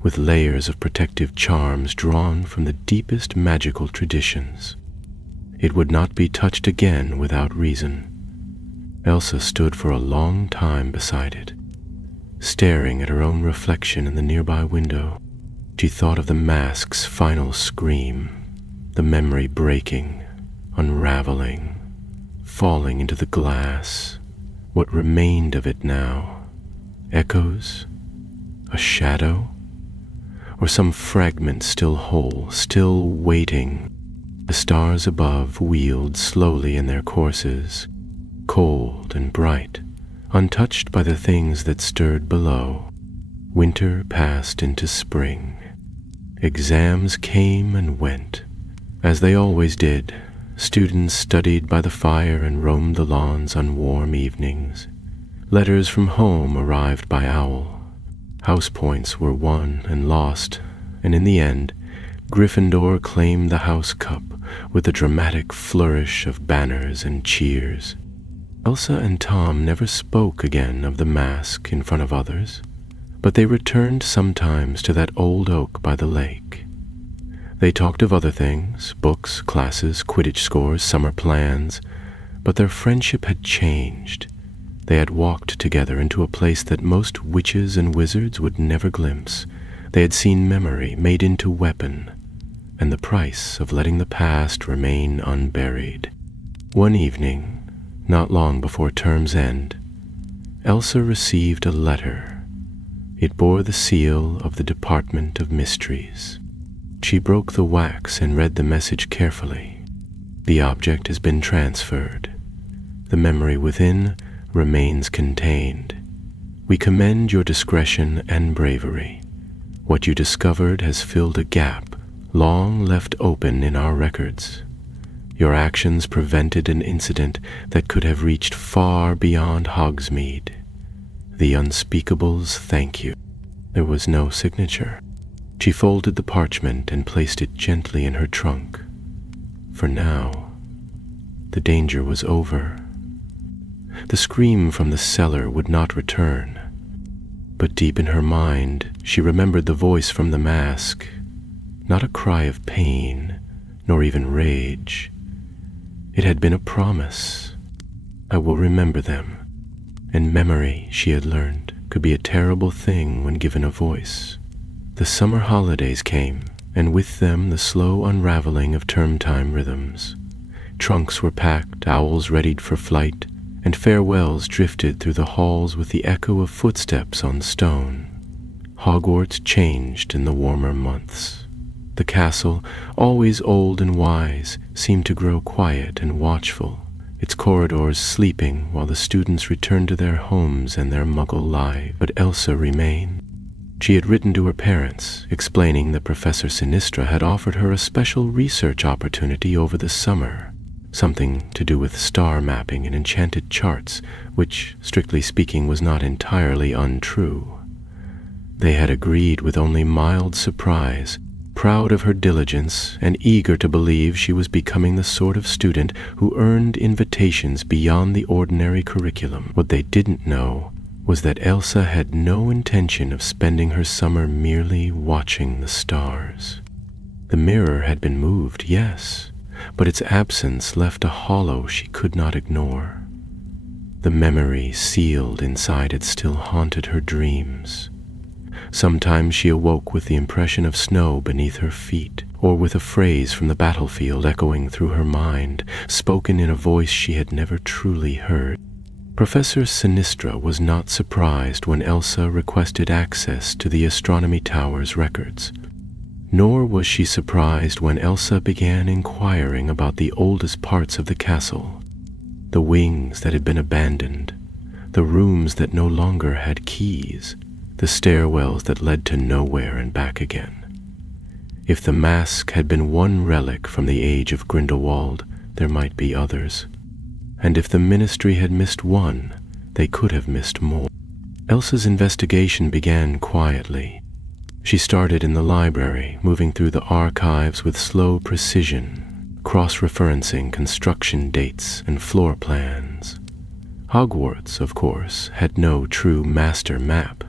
with layers of protective charms drawn from the deepest magical traditions. It would not be touched again without reason. Elsa stood for a long time beside it, staring at her own reflection in the nearby window. She thought of the mask's final scream, the memory breaking, unraveling, falling into the glass. What remained of it now? Echoes? A shadow? Or some fragment still whole, still waiting? The stars above wheeled slowly in their courses, cold and bright, untouched by the things that stirred below. Winter passed into spring. Exams came and went. As they always did, students studied by the fire and roamed the lawns on warm evenings. Letters from home arrived by owl. House points were won and lost, and in the end, Gryffindor claimed the house cup with a dramatic flourish of banners and cheers. Elsa and Tom never spoke again of the mask in front of others, but they returned sometimes to that old oak by the lake. They talked of other things, books, classes, Quidditch scores, summer plans, but their friendship had changed. They had walked together into a place that most witches and wizards would never glimpse. They had seen memory made into weapon, and the price of letting the past remain unburied. One evening, not long before term's end, Elsa received a letter. It bore the seal of the Department of Mysteries. She broke the wax and read the message carefully. "The object has been transferred. The memory within remains contained. We commend your discretion and bravery. What you discovered has filled a gap long left open in our records. Your actions prevented an incident that could have reached far beyond Hogsmeade. The unspeakable's thank you. There was no signature. She folded the parchment and placed it gently in her trunk. For now, the danger was over. The scream from the cellar would not return. But deep in her mind, she remembered the voice from the mask, not a cry of pain, nor even rage. It had been a promise. I will remember them. And memory, she had learned, could be a terrible thing when given a voice. The summer holidays came, and with them the slow unraveling of term-time rhythms. Trunks were packed, owls readied for flight, and farewells drifted through the halls with the echo of footsteps on stone. Hogwarts changed in the warmer months. The castle, always old and wise, seemed to grow quiet and watchful, its corridors sleeping while the students returned to their homes and their muggle lives. But Elsa remained. She had written to her parents, explaining that Professor Sinistra had offered her a special research opportunity over the summer, something to do with star mapping and enchanted charts, which, strictly speaking, was not entirely untrue. They had agreed with only mild surprise, proud of her diligence and eager to believe she was becoming the sort of student who earned invitations beyond the ordinary curriculum. What they didn't know was that Elsa had no intention of spending her summer merely watching the stars. The mirror had been moved, yes, but its absence left a hollow she could not ignore. The memory sealed inside it still haunted her dreams. Sometimes she awoke with the impression of snow beneath her feet, or with a phrase from the battlefield echoing through her mind, spoken in a voice she had never truly heard. Professor Sinistra was not surprised when Elsa requested access to the astronomy tower's records. Nor was she surprised when Elsa began inquiring about the oldest parts of the castle, the wings that had been abandoned, the rooms that no longer had keys, the stairwells that led to nowhere and back again. If the mask had been one relic from the age of Grindelwald, there might be others. And if the ministry had missed one, they could have missed more. Elsa's investigation began quietly. She started in the library, moving through the archives with slow precision, cross-referencing construction dates and floor plans. Hogwarts, of course, had no true master map.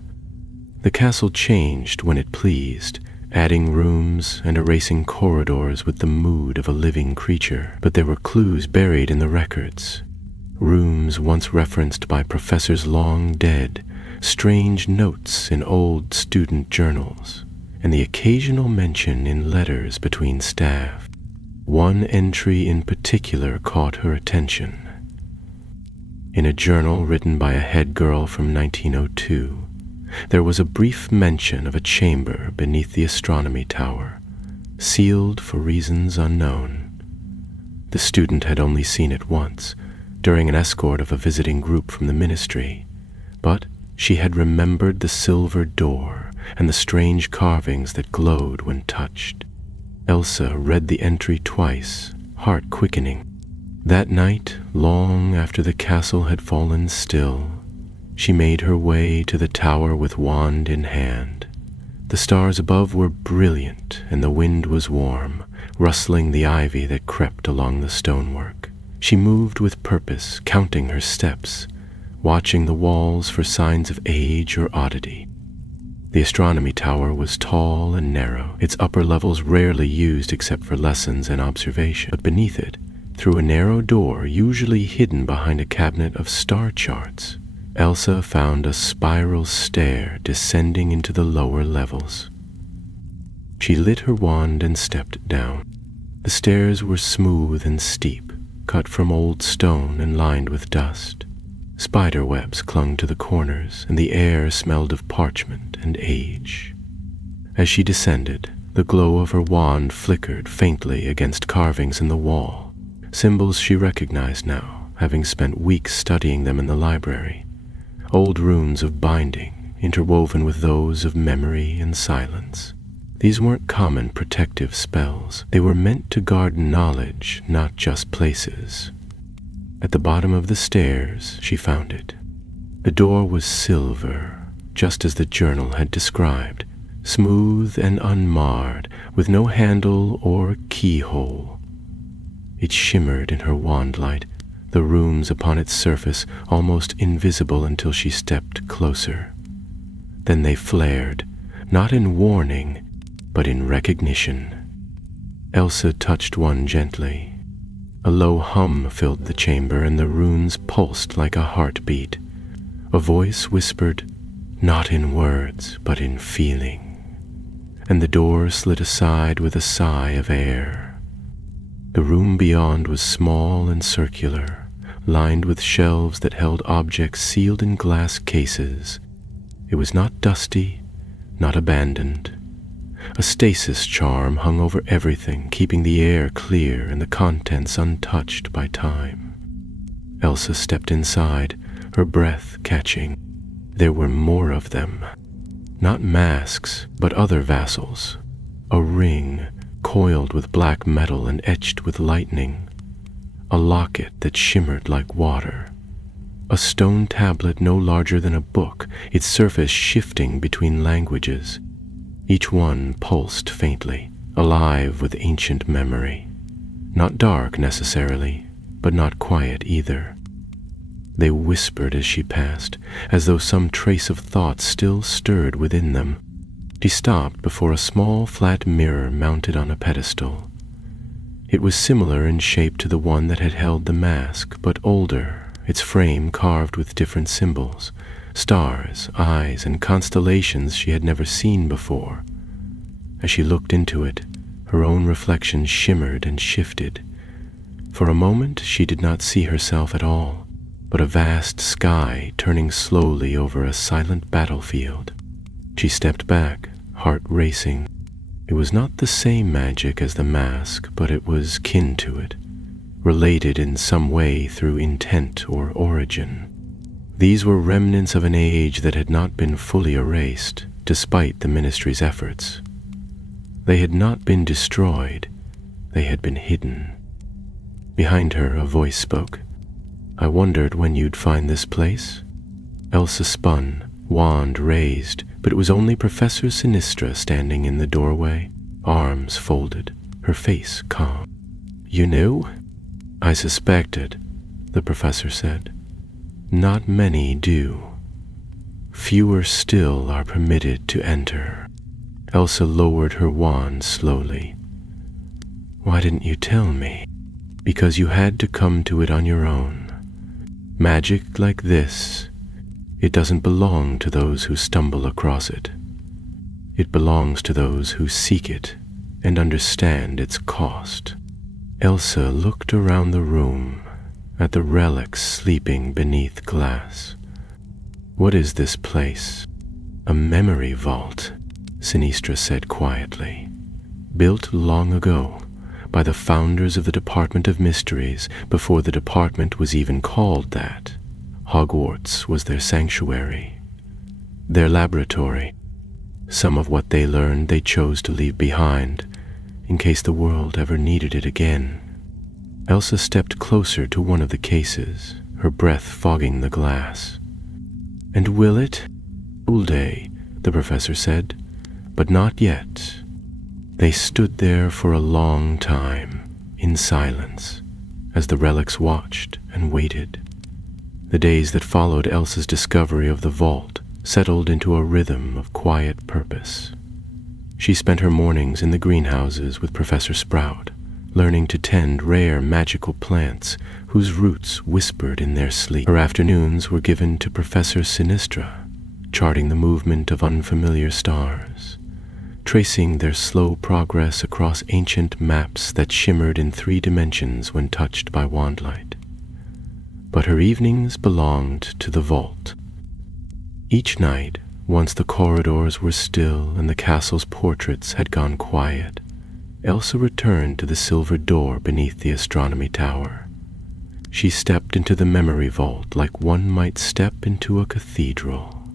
The castle changed when it pleased, adding rooms and erasing corridors with the mood of a living creature. But there were clues buried in the records. Rooms once referenced by professors long dead, strange notes in old student journals, and the occasional mention in letters between staff. One entry in particular caught her attention. In a journal written by a head girl from 1902, there was a brief mention of a chamber beneath the astronomy tower, sealed for reasons unknown. The student had only seen it once, during an escort of a visiting group from the ministry, but she had remembered the silver door and the strange carvings that glowed when touched. Elsa read the entry twice, heart quickening. That night, long after the castle had fallen still, she made her way to the tower with wand in hand. The stars above were brilliant, and the wind was warm, rustling the ivy that crept along the stonework. She moved with purpose, counting her steps, watching the walls for signs of age or oddity. The astronomy tower was tall and narrow, its upper levels rarely used except for lessons and observation. But beneath it, through a narrow door usually hidden behind a cabinet of star charts, Elsa found a spiral stair descending into the lower levels. She lit her wand and stepped down. The stairs were smooth and steep, cut from old stone and lined with dust. Spider webs clung to the corners, and the air smelled of parchment and age. As she descended, the glow of her wand flickered faintly against carvings in the wall, symbols she recognized now, having spent weeks studying them in the library. Old runes of binding, interwoven with those of memory and silence. These weren't common protective spells. They were meant to guard knowledge, not just places. At the bottom of the stairs, she found it. The door was silver, just as the journal had described, smooth and unmarred, with no handle or keyhole. It shimmered in her wand light, the runes upon its surface almost invisible until she stepped closer. Then they flared, not in warning, but in recognition. Elsa touched one gently. A low hum filled the chamber, and the runes pulsed like a heartbeat. A voice whispered, not in words, but in feeling. And the door slid aside with a sigh of air. The room beyond was small and circular, lined with shelves that held objects sealed in glass cases. It was not dusty, not abandoned. A stasis charm hung over everything, keeping the air clear and the contents untouched by time. Elsa stepped inside, her breath catching. There were more of them. Not masks, but other vassals. A ring, coiled with black metal and etched with lightning. A locket that shimmered like water. A stone tablet no larger than a book, its surface shifting between languages. Each one pulsed faintly, alive with ancient memory. Not dark necessarily, but not quiet either. They whispered as she passed, as though some trace of thought still stirred within them. She stopped before a small flat mirror mounted on a pedestal. It was similar in shape to the one that had held the mask, but older, its frame carved with different symbols, stars, eyes, and constellations she had never seen before. As she looked into it, her own reflection shimmered and shifted. For a moment she did not see herself at all, but a vast sky turning slowly over a silent battlefield. She stepped back, heart racing. It was not the same magic as the mask, but it was kin to it, related in some way through intent or origin. These were remnants of an age that had not been fully erased, despite the Ministry's efforts. They had not been destroyed, they had been hidden. Behind her, a voice spoke. "I wondered when you'd find this place." Elsa spun, wand raised, but it was only Professor Sinistra standing in the doorway, arms folded, her face calm. "You knew?" "I suspected," the professor said. "Not many do. Fewer still are permitted to enter." Elsa lowered her wand slowly. "Why didn't you tell me?" "Because you had to come to it on your own. Magic like this, it doesn't belong to those who stumble across it. It belongs to those who seek it and understand its cost." Elsa looked around the room at the relics sleeping beneath glass. "What is this place?" "A memory vault," Sinistra said quietly. "Built long ago by the founders of the Department of Mysteries before the department was even called that. Hogwarts was their sanctuary, their laboratory. Some of what they learned they chose to leave behind in case the world ever needed it again." Elsa stepped closer to one of the cases, her breath fogging the glass. "And will it?" "Ulde," the professor said, "but not yet." They stood there for a long time, in silence, as the relics watched and waited. The days that followed Elsa's discovery of the vault settled into a rhythm of quiet purpose. She spent her mornings in the greenhouses with Professor Sprout, learning to tend rare magical plants whose roots whispered in their sleep. Her afternoons were given to Professor Sinistra, charting the movement of unfamiliar stars, tracing their slow progress across ancient maps that shimmered in 3 dimensions when touched by wandlight. But her evenings belonged to the vault. Each night, once the corridors were still and the castle's portraits had gone quiet, Elsa returned to the silver door beneath the astronomy tower. She stepped into the memory vault like one might step into a cathedral,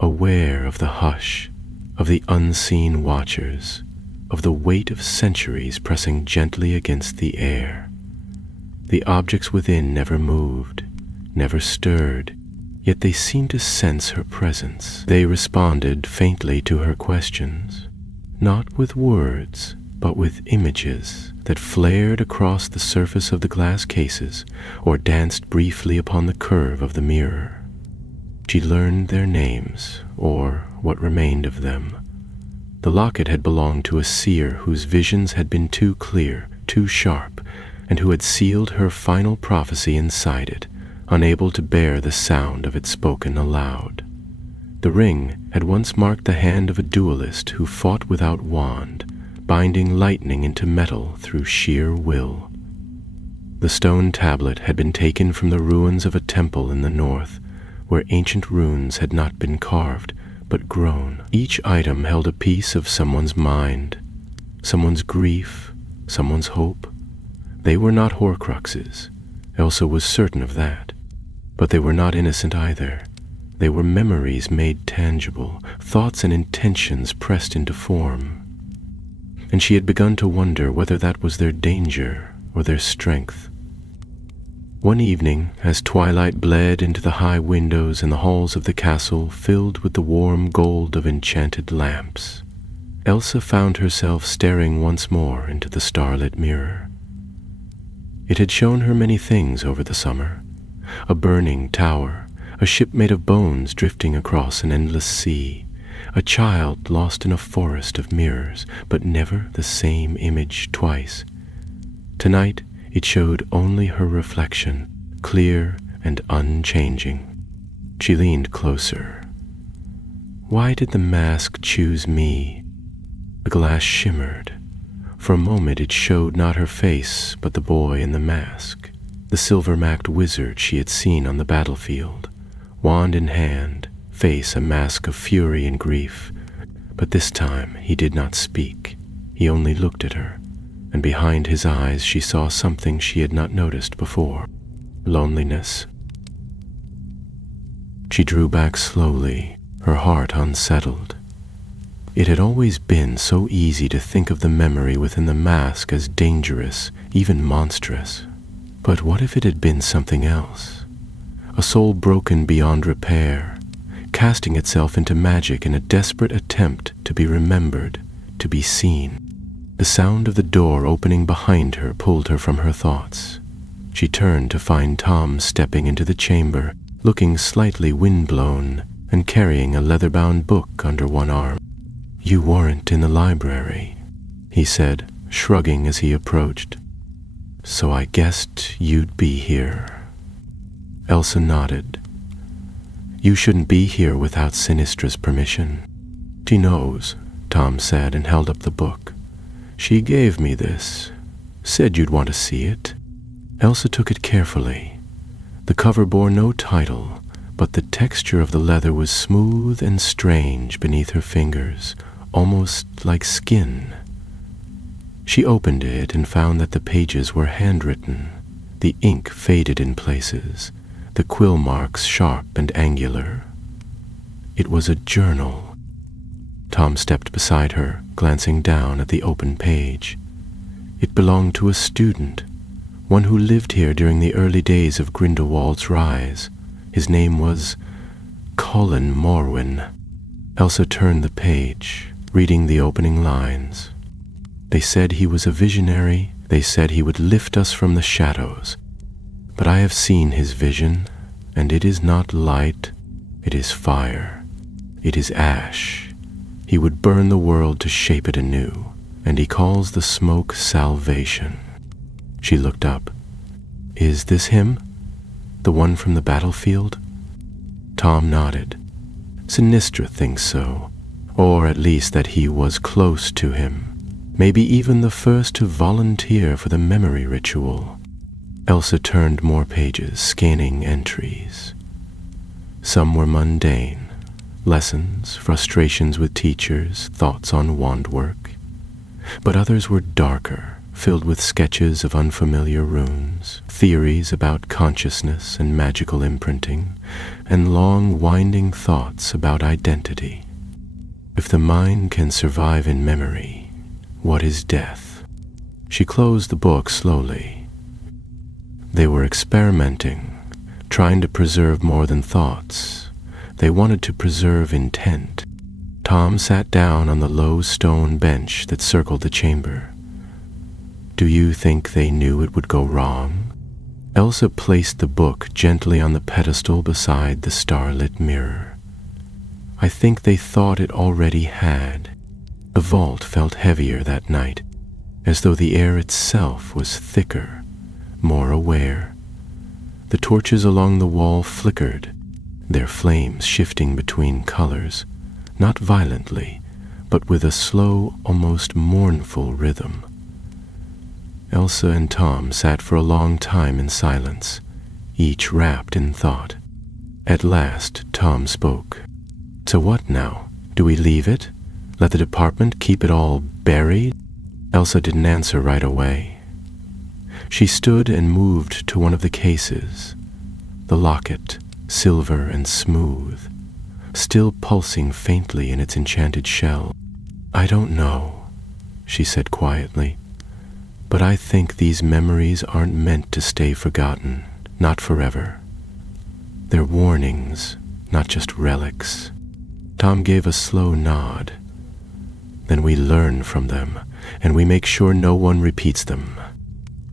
aware of the hush, of the unseen watchers, of the weight of centuries pressing gently against the air. The objects within never moved, never stirred, yet they seemed to sense her presence. They responded faintly to her questions, not with words, but with images that flared across the surface of the glass cases or danced briefly upon the curve of the mirror. She learned their names, or what remained of them. The locket had belonged to a seer whose visions had been too clear, too sharp, and who had sealed her final prophecy inside it, unable to bear the sound of it spoken aloud. The ring had once marked the hand of a duelist who fought without wand, binding lightning into metal through sheer will. The stone tablet had been taken from the ruins of a temple in the north, where ancient runes had not been carved, but grown. Each item held a piece of someone's mind, someone's grief, someone's hope. They were not Horcruxes. Elsa was certain of that. But they were not innocent either. They were memories made tangible, thoughts and intentions pressed into form. And she had begun to wonder whether that was their danger or their strength. One evening, as twilight bled into the high windows in the halls of the castle filled with the warm gold of enchanted lamps, Elsa found herself staring once more into the starlit mirror. It had shown her many things over the summer: a burning tower, a ship made of bones drifting across an endless sea, a child lost in a forest of mirrors, but never the same image twice. Tonight it showed only her reflection, clear and unchanging. She leaned closer. Why did the mask choose me? The glass shimmered. For a moment it showed not her face, but the boy in the mask, the silver-macked wizard she had seen on the battlefield, wand in hand, face a mask of fury and grief. But this time he did not speak. He only looked at her, and behind his eyes she saw something she had not noticed before: loneliness. She drew back slowly, her heart unsettled. It had always been so easy to think of the memory within the mask as dangerous, even monstrous. But what if it had been something else? A soul broken beyond repair, casting itself into magic in a desperate attempt to be remembered, to be seen. The sound of the door opening behind her pulled her from her thoughts. She turned to find Tom stepping into the chamber, looking slightly windblown and carrying a leather-bound book under one arm. "You weren't in the library," he said, shrugging as he approached. "So I guessed you'd be here." Elsa nodded. "You shouldn't be here without Sinistra's permission." "She knows," Tom said and held up the book. "She gave me this. Said you'd want to see it." Elsa took it carefully. The cover bore no title, but the texture of the leather was smooth and strange beneath her fingers, almost like skin. She opened it and found that the pages were handwritten, the ink faded in places, the quill marks sharp and angular. It was a journal. Tom stepped beside her, glancing down at the open page. It belonged to a student, one who lived here during the early days of Grindelwald's rise. His name was Colin Morwyn. Elsa turned the page, reading the opening lines. They said he was a visionary. They said he would lift us from the shadows. But I have seen his vision, and it is not light, it is fire. It is ash. He would burn the world to shape it anew, and he calls the smoke salvation. She looked up. "Is this him? The one from the battlefield?" Tom nodded. "Sinistra thinks so, or at least that he was close to him, maybe even the first to volunteer for the memory ritual." Elsa turned more pages, scanning entries. Some were mundane: lessons, frustrations with teachers, thoughts on wand work. But others were darker, filled with sketches of unfamiliar runes, theories about consciousness and magical imprinting, and long, winding thoughts about identity. If the mind can survive in memory, what is death? She closed the book slowly. They were experimenting, trying to preserve more than thoughts. They wanted to preserve intent. Tom sat down on the low stone bench that circled the chamber. Do you think they knew it would go wrong? Elsa placed the book gently on the pedestal beside the starlit mirror. I think they thought it already had. The vault felt heavier that night, as though the air itself was thicker, more aware. The torches along the wall flickered, their flames shifting between colors, not violently, but with a slow, almost mournful rhythm. Elsa and Tom sat for a long time in silence, each wrapped in thought. At last, Tom spoke. So what now? Do we leave it? Let the department keep it all buried? Elsa didn't answer right away. She stood and moved to one of the cases. The locket, silver and smooth, still pulsing faintly in its enchanted shell. I don't know, she said quietly, but I think these memories aren't meant to stay forgotten, not forever. They're warnings, not just relics. Tom gave a slow nod. Then we learn from them, and we make sure no one repeats them.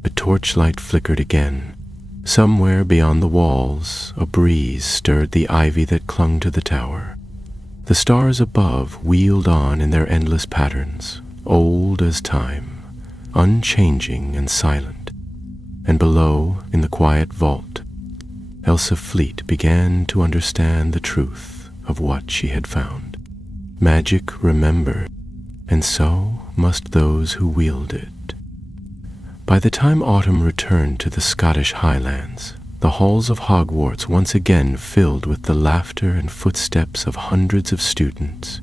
The torchlight flickered again. Somewhere beyond the walls, a breeze stirred the ivy that clung to the tower. The stars above wheeled on in their endless patterns, old as time, unchanging and silent. And below, in the quiet vault, Elsa Fleet began to understand the truth of what she had found. Magic remembered, and so must those who wield it. By the time autumn returned to the Scottish Highlands, the halls of Hogwarts once again filled with the laughter and footsteps of hundreds of students.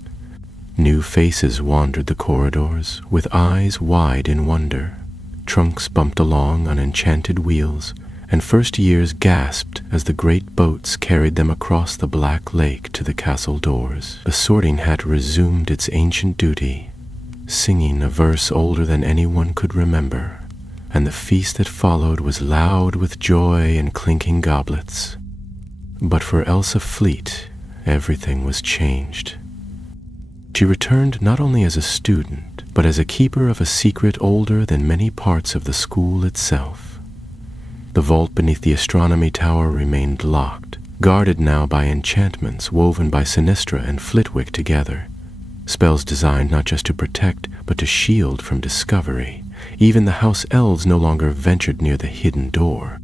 New faces wandered the corridors, with eyes wide in wonder. Trunks bumped along on enchanted wheels, and first years gasped as the great boats carried them across the black lake to the castle doors. The Sorting Hat resumed its ancient duty, singing a verse older than anyone could remember, and the feast that followed was loud with joy and clinking goblets. But for Elsa Fleet, everything was changed. She returned not only as a student, but as a keeper of a secret older than many parts of the school itself. The vault beneath the astronomy tower remained locked, guarded now by enchantments woven by Sinistra and Flitwick together. Spells designed not just to protect, but to shield from discovery. Even the house elves no longer ventured near the hidden door.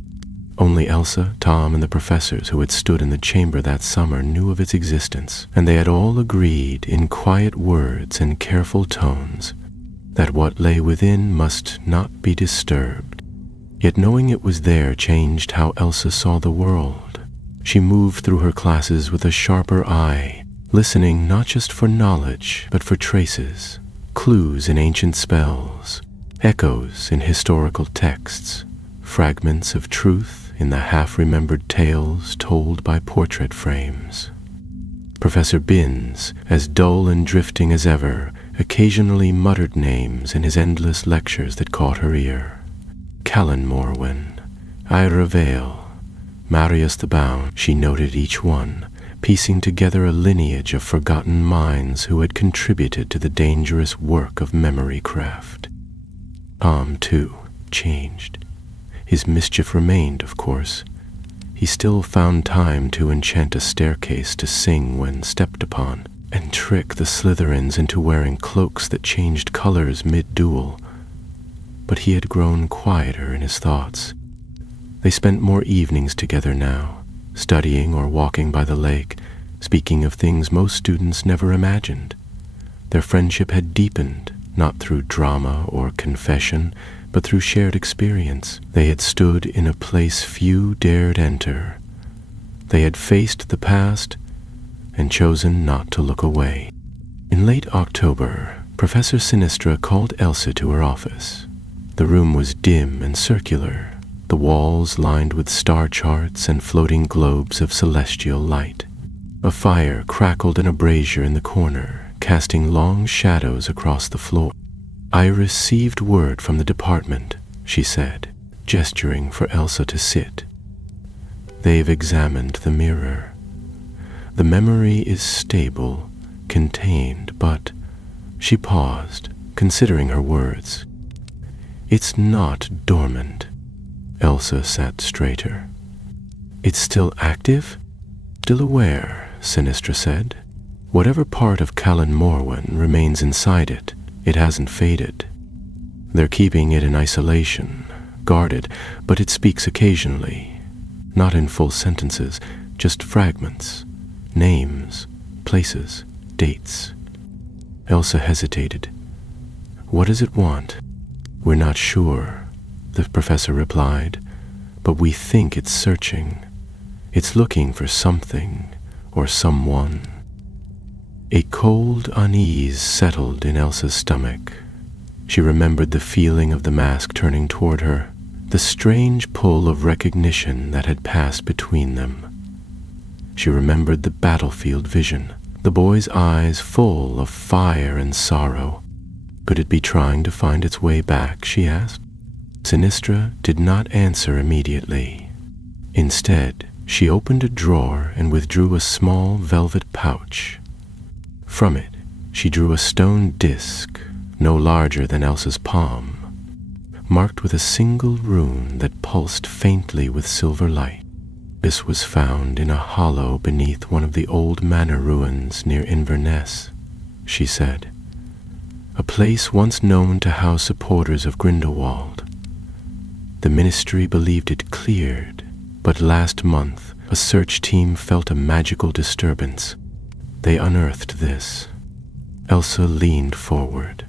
Only Elsa, Tom, and the professors who had stood in the chamber that summer knew of its existence, and they had all agreed in quiet words and careful tones that what lay within must not be disturbed. Yet knowing it was there changed how Elsa saw the world. She moved through her classes with a sharper eye, listening not just for knowledge, but for traces, clues in ancient spells, echoes in historical texts, fragments of truth in the half-remembered tales told by portrait frames. Professor Binns, as dull and drifting as ever, occasionally muttered names in his endless lectures that caught her ear. Callan Morwen, Ira Vale, Marius the Bound. She noted each one, piecing together a lineage of forgotten minds who had contributed to the dangerous work of memory craft. Tom, too, changed. His mischief remained, of course. He still found time to enchant a staircase to sing when stepped upon, and trick the Slytherins into wearing cloaks that changed colors mid-duel. But he had grown quieter in his thoughts. They spent more evenings together now, studying or walking by the lake, speaking of things most students never imagined. Their friendship had deepened, not through drama or confession, but through shared experience. They had stood in a place few dared enter. They had faced the past and chosen not to look away. In late October, Professor Sinistra called Elsa to her office. The room was dim and circular, the walls lined with star charts and floating globes of celestial light. A fire crackled in a brazier in the corner, casting long shadows across the floor. I received word from the department, she said, gesturing for Elsa to sit. They've examined the mirror. The memory is stable, contained, but she paused, considering her words. It's not dormant. Elsa sat straighter. It's still active? Still aware, Sinistra said. Whatever part of Callan Morwen remains inside it, it hasn't faded. They're keeping it in isolation, guarded, but it speaks occasionally. Not in full sentences, just fragments, names, places, dates. Elsa hesitated. What does it want? We're not sure, the professor replied, but we think it's searching. It's looking for something or someone. A cold unease settled in Elsa's stomach. She remembered the feeling of the mask turning toward her, the strange pull of recognition that had passed between them. She remembered the battlefield vision, the boy's eyes full of fire and sorrow. Could it be trying to find its way back, she asked. Sinistra did not answer immediately. Instead, she opened a drawer and withdrew a small velvet pouch. From it, she drew a stone disc, no larger than Elsa's palm, marked with a single rune that pulsed faintly with silver light. This was found in a hollow beneath one of the old manor ruins near Inverness, she said. A place once known to house supporters of Grindelwald. The ministry believed it cleared, but last month a search team felt a magical disturbance. They unearthed this. Elsa leaned forward.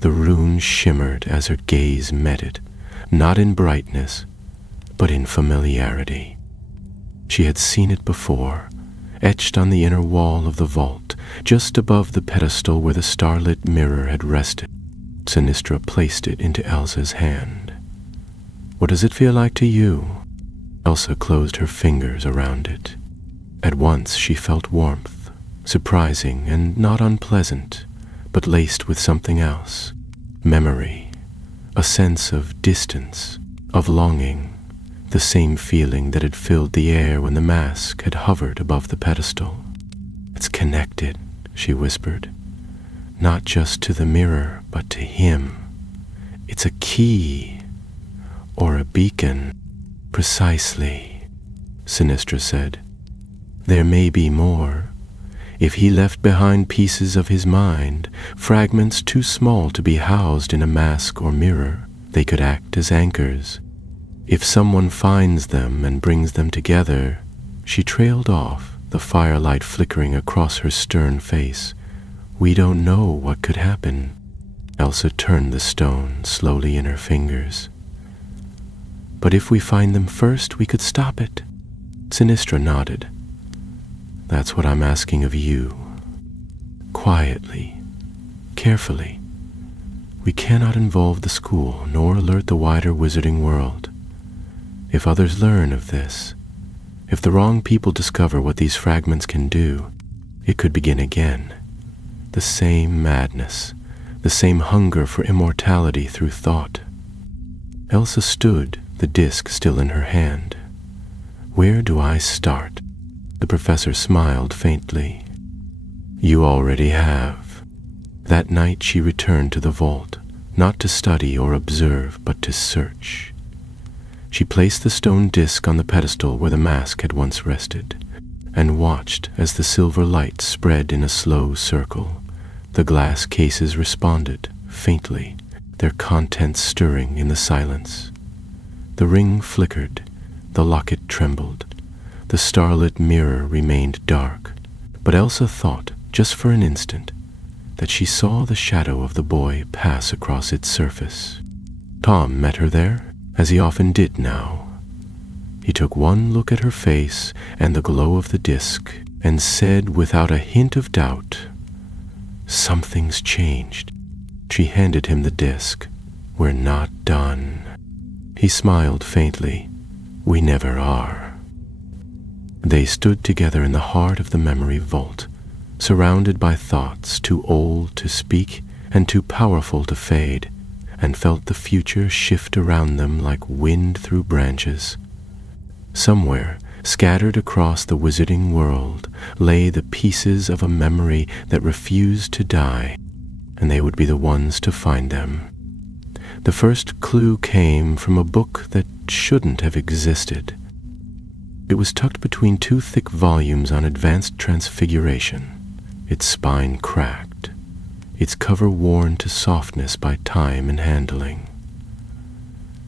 The rune shimmered as her gaze met it, not in brightness, but in familiarity. She had seen it before, etched on the inner wall of the vault, just above the pedestal where the starlit mirror had rested. Sinistra placed it into Elsa's hand. What does it feel like to you? Elsa closed her fingers around it. At once she felt warmth. Surprising and not unpleasant, but laced with something else. Memory, a sense of distance, of longing, the same feeling that had filled the air when the mask had hovered above the pedestal. It's connected, she whispered, not just to the mirror, but to him. It's a key, or a beacon. Precisely, Sinistra said. There may be more. If he left behind pieces of his mind, fragments too small to be housed in a mask or mirror, they could act as anchors. If someone finds them and brings them together, she trailed off, the firelight flickering across her stern face. We don't know what could happen. Elsa turned the stone slowly in her fingers. But if we find them first, we could stop it. Sinistra nodded. That's what I'm asking of you. Quietly, carefully. We cannot involve the school nor alert the wider wizarding world. If others learn of this, if the wrong people discover what these fragments can do, it could begin again. The same madness, the same hunger for immortality through thought. Elsa stood, the disc still in her hand. Where do I start? The professor smiled faintly. You already have. That night she returned to the vault, not to study or observe, but to search. She placed the stone disc on the pedestal where the mask had once rested, and watched as the silver light spread in a slow circle. The glass cases responded, faintly, their contents stirring in the silence. The ring flickered, the locket trembled. The starlit mirror remained dark, but Elsa thought, just for an instant, that she saw the shadow of the boy pass across its surface. Tom met her there, as he often did now. He took one look at her face and the glow of the disc, and said without a hint of doubt, Something's changed. She handed him the disc. We're not done. He smiled faintly. We never are. They stood together in the heart of the memory vault, surrounded by thoughts too old to speak and too powerful to fade, and felt the future shift around them like wind through branches. Somewhere, scattered across the wizarding world, lay the pieces of a memory that refused to die, and they would be the ones to find them. The first clue came from a book that shouldn't have existed. It was tucked between two thick volumes on advanced transfiguration, its spine cracked, its cover worn to softness by time and handling.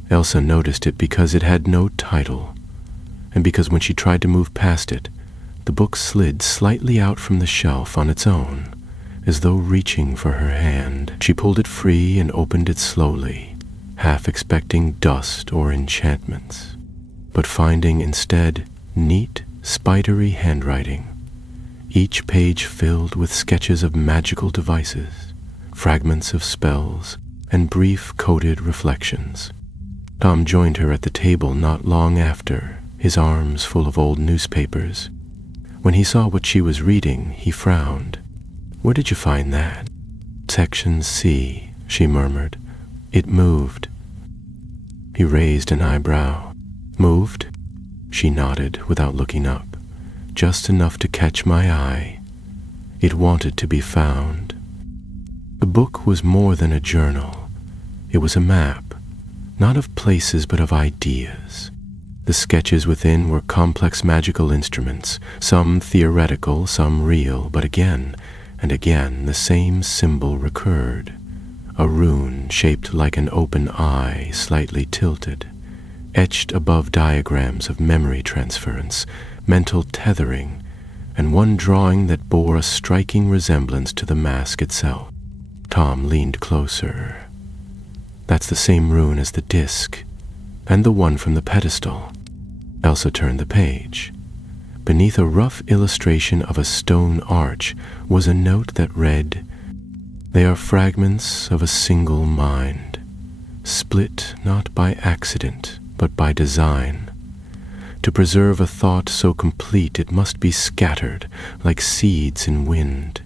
Elsa noticed it because it had no title, and because when she tried to move past it, the book slid slightly out from the shelf on its own, as though reaching for her hand. She pulled it free and opened it slowly, half expecting dust or enchantments, but finding instead neat, spidery handwriting, each page filled with sketches of magical devices, fragments of spells, and brief coded reflections. Tom joined her at the table not long after, his arms full of old newspapers. When he saw what she was reading, he frowned. "Where did you find that?" "Section C," she murmured. "It moved." He raised an eyebrow. "Moved?" She nodded without looking up, just enough to catch my eye. It wanted to be found. The book was more than a journal. It was a map, not of places but of ideas. The sketches within were complex magical instruments, some theoretical, some real, but again and again the same symbol recurred. A rune shaped like an open eye, slightly tilted, etched above diagrams of memory transference, mental tethering, and one drawing that bore a striking resemblance to the mask itself. Tom leaned closer. "That's the same rune as the disc, and the one from the pedestal." Elsa turned the page. Beneath a rough illustration of a stone arch was a note that read, "They are fragments of a single mind, split not by accident, but by design. To preserve a thought so complete it must be scattered like seeds in wind.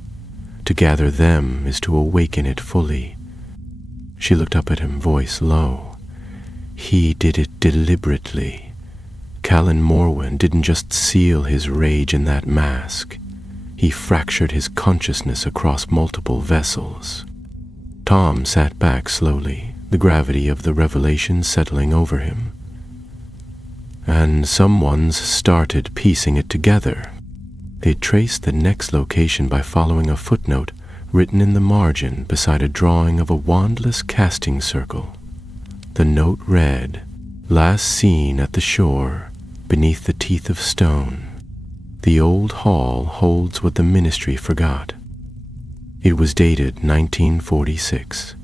To gather them is to awaken it fully." She looked up at him, voice low. "He did it deliberately. Callan Morwen didn't just seal his rage in that mask. He fractured his consciousness across multiple vessels." Tom sat back slowly, the gravity of the revelation settling over him. "And someone's started piecing it together." They traced the next location by following a footnote written in the margin beside a drawing of a wandless casting circle. The note read, "Last seen at the shore, beneath the teeth of stone. The old hall holds what the ministry forgot." It was dated 1946.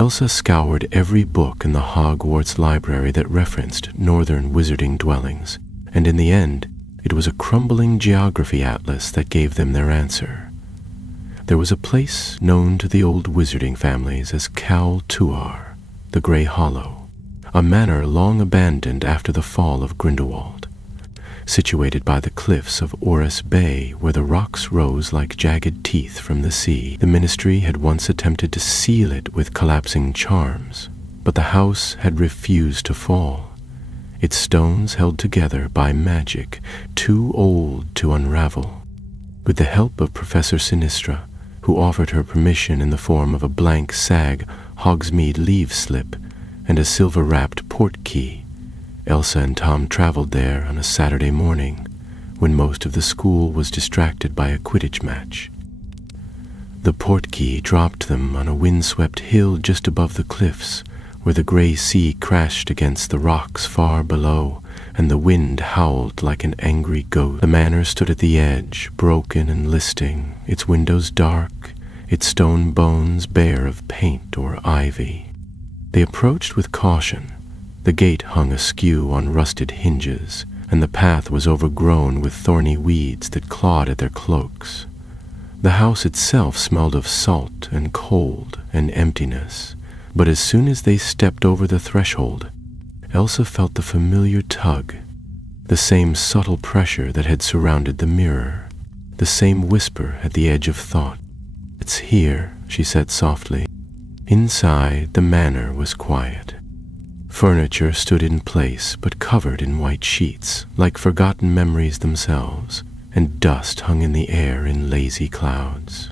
Elsa scoured every book in the Hogwarts library that referenced northern wizarding dwellings, and in the end, it was a crumbling geography atlas that gave them their answer. There was a place known to the old wizarding families as Cal Tuar, the Grey Hollow, a manor long abandoned after the fall of Grindelwald. Situated by the cliffs of Orris Bay, where the rocks rose like jagged teeth from the sea, the ministry had once attempted to seal it with collapsing charms, but the house had refused to fall. Its stones held together by magic too old to unravel. With the help of Professor Sinistra, who offered her permission in the form of a blank SAG Hogsmeade leave slip and a silver-wrapped port key, Elsa and Tom traveled there on a Saturday morning, when most of the school was distracted by a Quidditch match. The portkey dropped them on a windswept hill just above the cliffs, where the gray sea crashed against the rocks far below, and the wind howled like an angry goat. The manor stood at the edge, broken and listing, its windows dark, its stone bones bare of paint or ivy. They approached with caution. The gate hung askew on rusted hinges, and the path was overgrown with thorny weeds that clawed at their cloaks. The house itself smelled of salt and cold and emptiness, but as soon as they stepped over the threshold, Elsa felt the familiar tug, the same subtle pressure that had surrounded the mirror, the same whisper at the edge of thought. "It's here," she said softly. Inside, the manor was quiet. Furniture stood in place, but covered in white sheets, like forgotten memories themselves, and dust hung in the air in lazy clouds.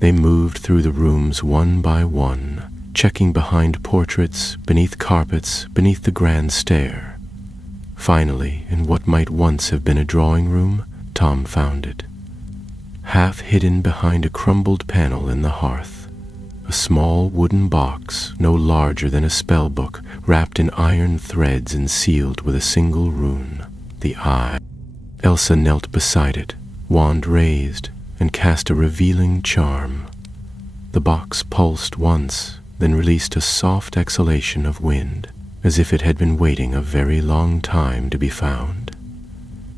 They moved through the rooms one by one, checking behind portraits, beneath carpets, beneath the grand stair. Finally, in what might once have been a drawing room, Tom found it. Half hidden behind a crumbled panel in the hearth, a small wooden box, no larger than a spell book, wrapped in iron threads and sealed with a single rune, the Eye. Elsa knelt beside it, wand raised, and cast a revealing charm. The box pulsed once, then released a soft exhalation of wind, as if it had been waiting a very long time to be found.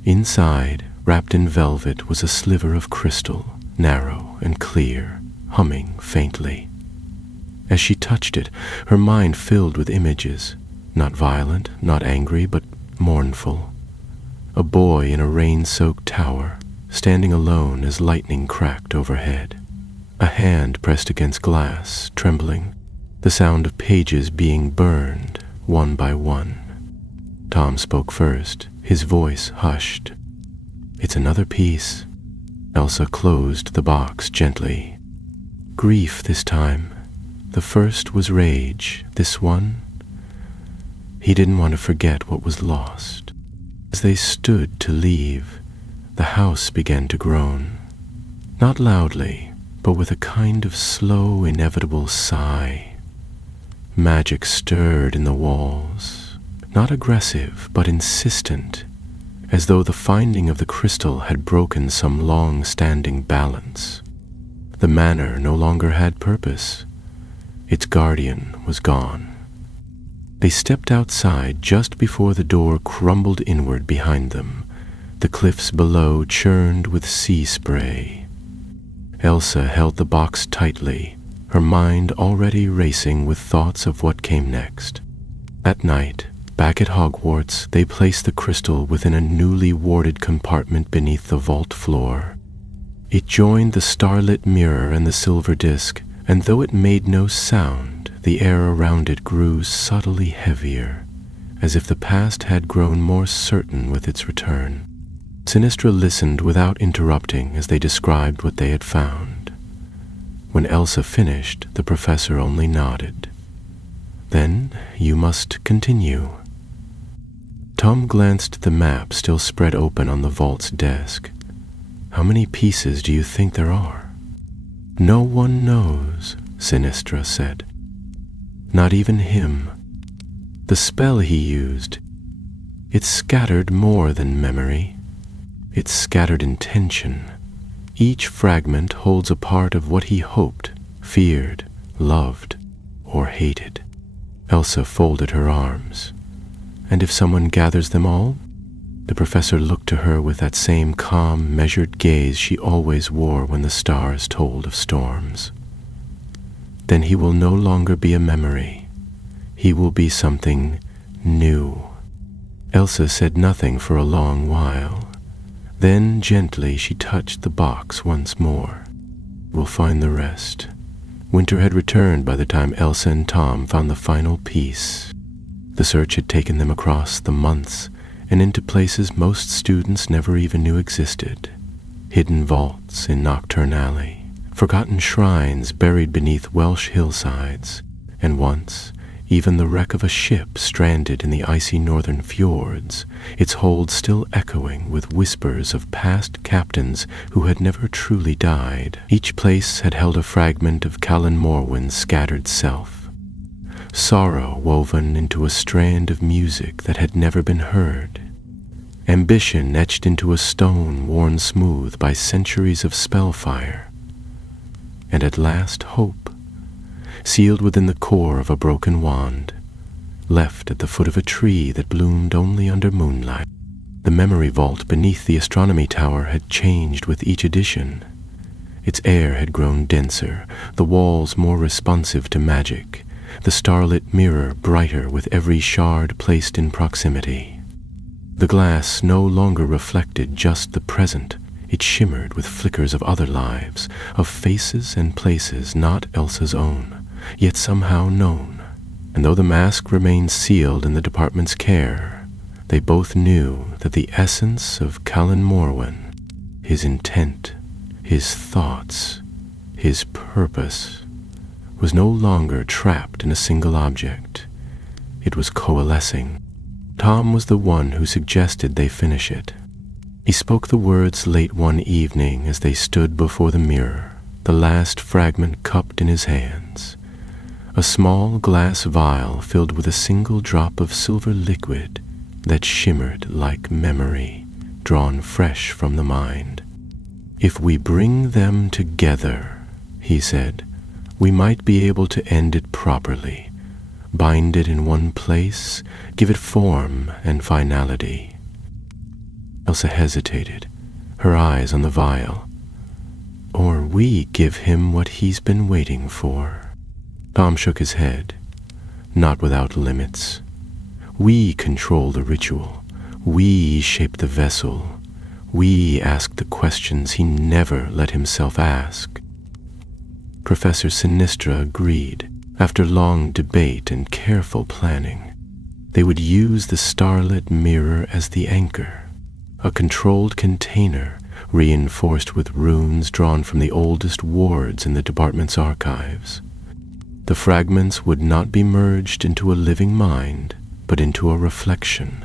Inside, wrapped in velvet, was a sliver of crystal, narrow and clear, humming faintly. As she touched it, her mind filled with images, not violent, not angry, but mournful. A boy in a rain-soaked tower, standing alone as lightning cracked overhead. A hand pressed against glass, trembling, the sound of pages being burned, one by one. Tom spoke first, his voice hushed. "It's another piece." Elsa closed the box gently. "Grief this time. The first was rage. This one?" He didn't want to forget what was lost. As they stood to leave, the house began to groan. Not loudly, but with a kind of slow, inevitable sigh. Magic stirred in the walls, not aggressive, but insistent, as though the finding of the crystal had broken some long-standing balance. The manor no longer had purpose. Its guardian was gone. They stepped outside just before the door crumbled inward behind them. The cliffs below churned with sea spray. Elsa held the box tightly, her mind already racing with thoughts of what came next. At night, back at Hogwarts, they placed the crystal within a newly warded compartment beneath the vault floor. It joined the starlit mirror and the silver disc, and though it made no sound, the air around it grew subtly heavier, as if the past had grown more certain with its return. Sinistra listened without interrupting as they described what they had found. When Elsa finished, the professor only nodded. "Then you must continue." Tom glanced at the map still spread open on the vault's desk. "How many pieces do you think there are?" "No one knows," Sinistra said. "Not even him. The spell he used, it scattered more than memory. It scattered intention. Each fragment holds a part of what he hoped, feared, loved, or hated." Elsa folded her arms. "And if someone gathers them all?" The professor looked to her with that same calm, measured gaze she always wore when the stars told of storms. "Then he will no longer be a memory. He will be something new." Elsa said nothing for a long while. Then, gently, she touched the box once more. "We'll find the rest." Winter had returned by the time Elsa and Tom found the final piece. The search had taken them across the months and into places most students never even knew existed. Hidden vaults in Nocturne Alley, forgotten shrines buried beneath Welsh hillsides, and once, even the wreck of a ship stranded in the icy northern fjords, its hold still echoing with whispers of past captains who had never truly died. Each place had held a fragment of Callan Morwen's scattered self, sorrow woven into a strand of music that had never been heard, ambition etched into a stone worn smooth by centuries of spellfire, and at last hope, sealed within the core of a broken wand, left at the foot of a tree that bloomed only under moonlight. The memory vault beneath the astronomy tower had changed with each edition. Its air had grown denser, the walls more responsive to magic, the starlit mirror brighter with every shard placed in proximity. The glass no longer reflected just the present. It shimmered with flickers of other lives, of faces and places not Elsa's own, yet somehow known, and though the mask remained sealed in the department's care, they both knew that the essence of Callan Morwen, his intent, his thoughts, his purpose, was no longer trapped in a single object. It was coalescing. Tom was the one who suggested they finish it. He spoke the words late one evening as they stood before the mirror, the last fragment cupped in his hands. A small glass vial filled with a single drop of silver liquid that shimmered like memory, drawn fresh from the mind. "If we bring them together," he said, "we might be able to end it properly, bind it in one place, give it form and finality." Elsa hesitated, her eyes on the vial. "Or we give him what he's been waiting for." Tom shook his head. "Not without limits. We control the ritual. We shape the vessel. We ask the questions he never let himself ask." Professor Sinistra agreed. After long debate and careful planning, they would use the starlit mirror as the anchor, a controlled container reinforced with runes drawn from the oldest wards in the department's archives. The fragments would not be merged into a living mind, but into a reflection,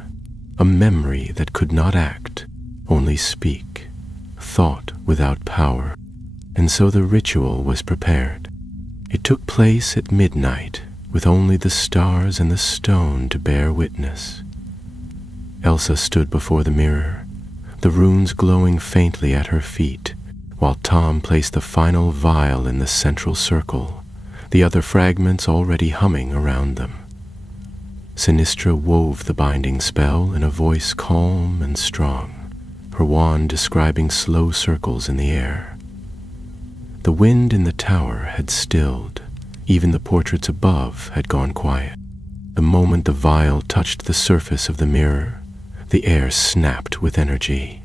a memory that could not act, only speak, thought without power. And so the ritual was prepared. It took place at midnight, with only the stars and the stone to bear witness. Elsa stood before the mirror, the runes glowing faintly at her feet, while Tom placed the final vial in the central circle, the other fragments already humming around them. Sinistra wove the binding spell in a voice calm and strong, her wand describing slow circles in the air. The wind in the tower had stilled. Even the portraits above had gone quiet. The moment the vial touched the surface of the mirror, the air snapped with energy.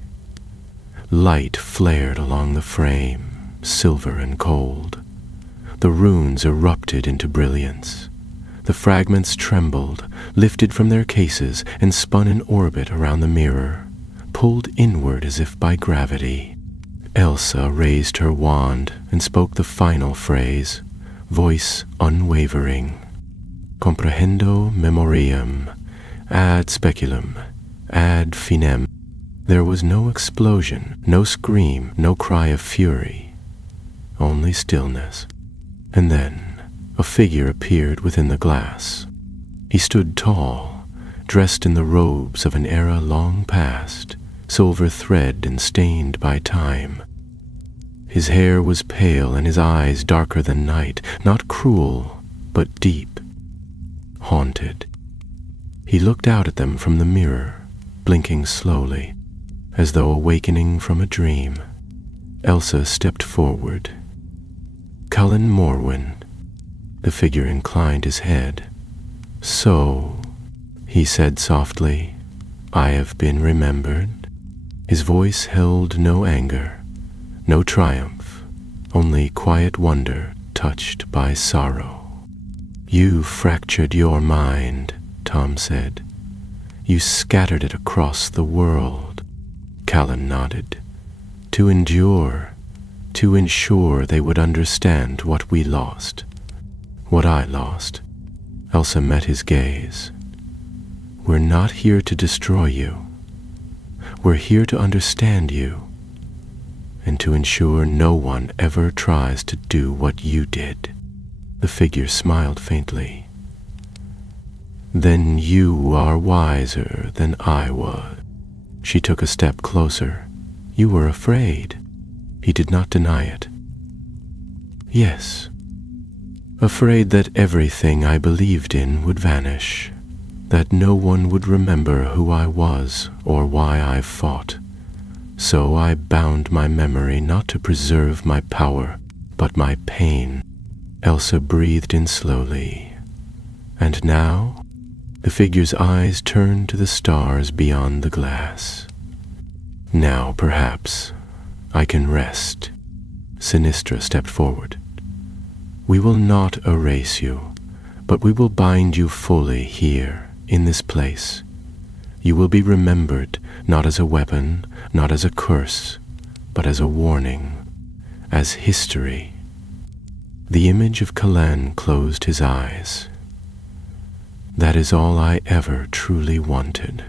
Light flared along the frame, silver and cold. The runes erupted into brilliance. The fragments trembled, lifted from their cases, and spun in orbit around the mirror, pulled inward as if by gravity. Elsa raised her wand and spoke the final phrase, voice unwavering. "Comprehendo memoriam, ad speculum, ad finem." There was no explosion, no scream, no cry of fury, only stillness. And then a figure appeared within the glass. He stood tall, dressed in the robes of an era long past, silver thread and stained by time. His hair was pale and his eyes darker than night, not cruel, but deep, haunted. He looked out at them from the mirror, blinking slowly, as though awakening from a dream. Elsa stepped forward. "Callan Morwen." The figure inclined his head. "So," he said softly, "I have been remembered." His voice held no anger, no triumph, only quiet wonder touched by sorrow. "You fractured your mind," Tom said. "You scattered it across the world." Callan nodded. "To endure, to ensure they would understand what we lost, what I lost." Elsa met his gaze. "We're not here to destroy you. We're here to understand you, and to ensure no one ever tries to do what you did." The figure smiled faintly. "Then you are wiser than I was." She took a step closer. "You were afraid." He did not deny it. "Yes. Afraid that everything I believed in would vanish, that no one would remember who I was or why I fought. So I bound my memory not to preserve my power, but my pain." Elsa breathed in slowly. "And now?" The figure's eyes turned to the stars beyond the glass. "Now, perhaps, I can rest." Sinistra stepped forward. "We will not erase you, But we will bind you fully here, in this place. You will be remembered not as a weapon, not as a curse, but as a warning, as history. The image of Callan closed his eyes. That is all I ever truly wanted.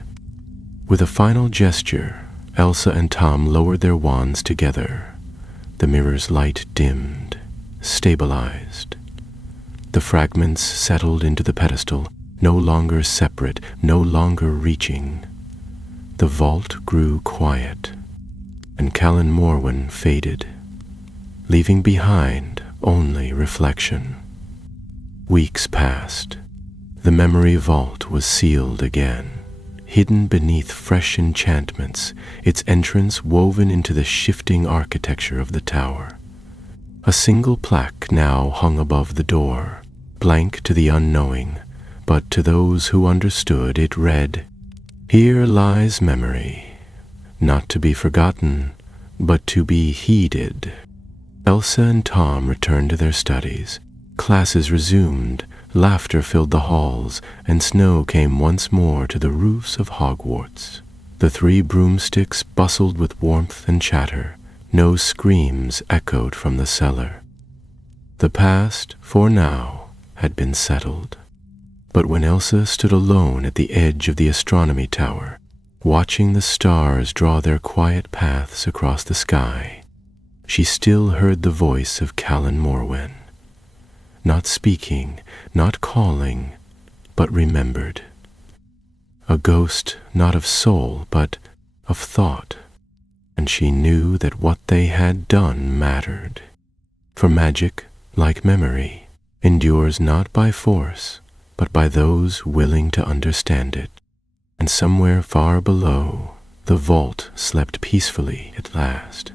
With a final gesture, Elsa and Tom lowered their wands together. The mirror's light dimmed, stabilized. The fragments settled into the pedestal, no longer separate, no longer reaching. The vault grew quiet, and Callan Morwen faded, leaving behind only reflection. Weeks passed. The memory vault was sealed again, hidden beneath fresh enchantments, its entrance woven into the shifting architecture of the tower. A single plaque now hung above the door, blank to the unknowing, but to those who understood it read, "Here lies memory, not to be forgotten, but to be heeded." Elsa and Tom returned to their studies. Classes resumed, laughter filled the halls, and snow came once more to the roofs of Hogwarts. The three broomsticks bustled with warmth and chatter. No screams echoed from the cellar. The past, for now, had been settled. But when Elsa stood alone at the edge of the astronomy tower, watching the stars draw their quiet paths across the sky, she still heard the voice of Callan Morwen. Not speaking, not calling, but remembered. A ghost not of soul, but of thought, and she knew that what they had done mattered. For magic, like memory, endures not by force, but by those willing to understand it. And somewhere far below, the vault slept peacefully at last.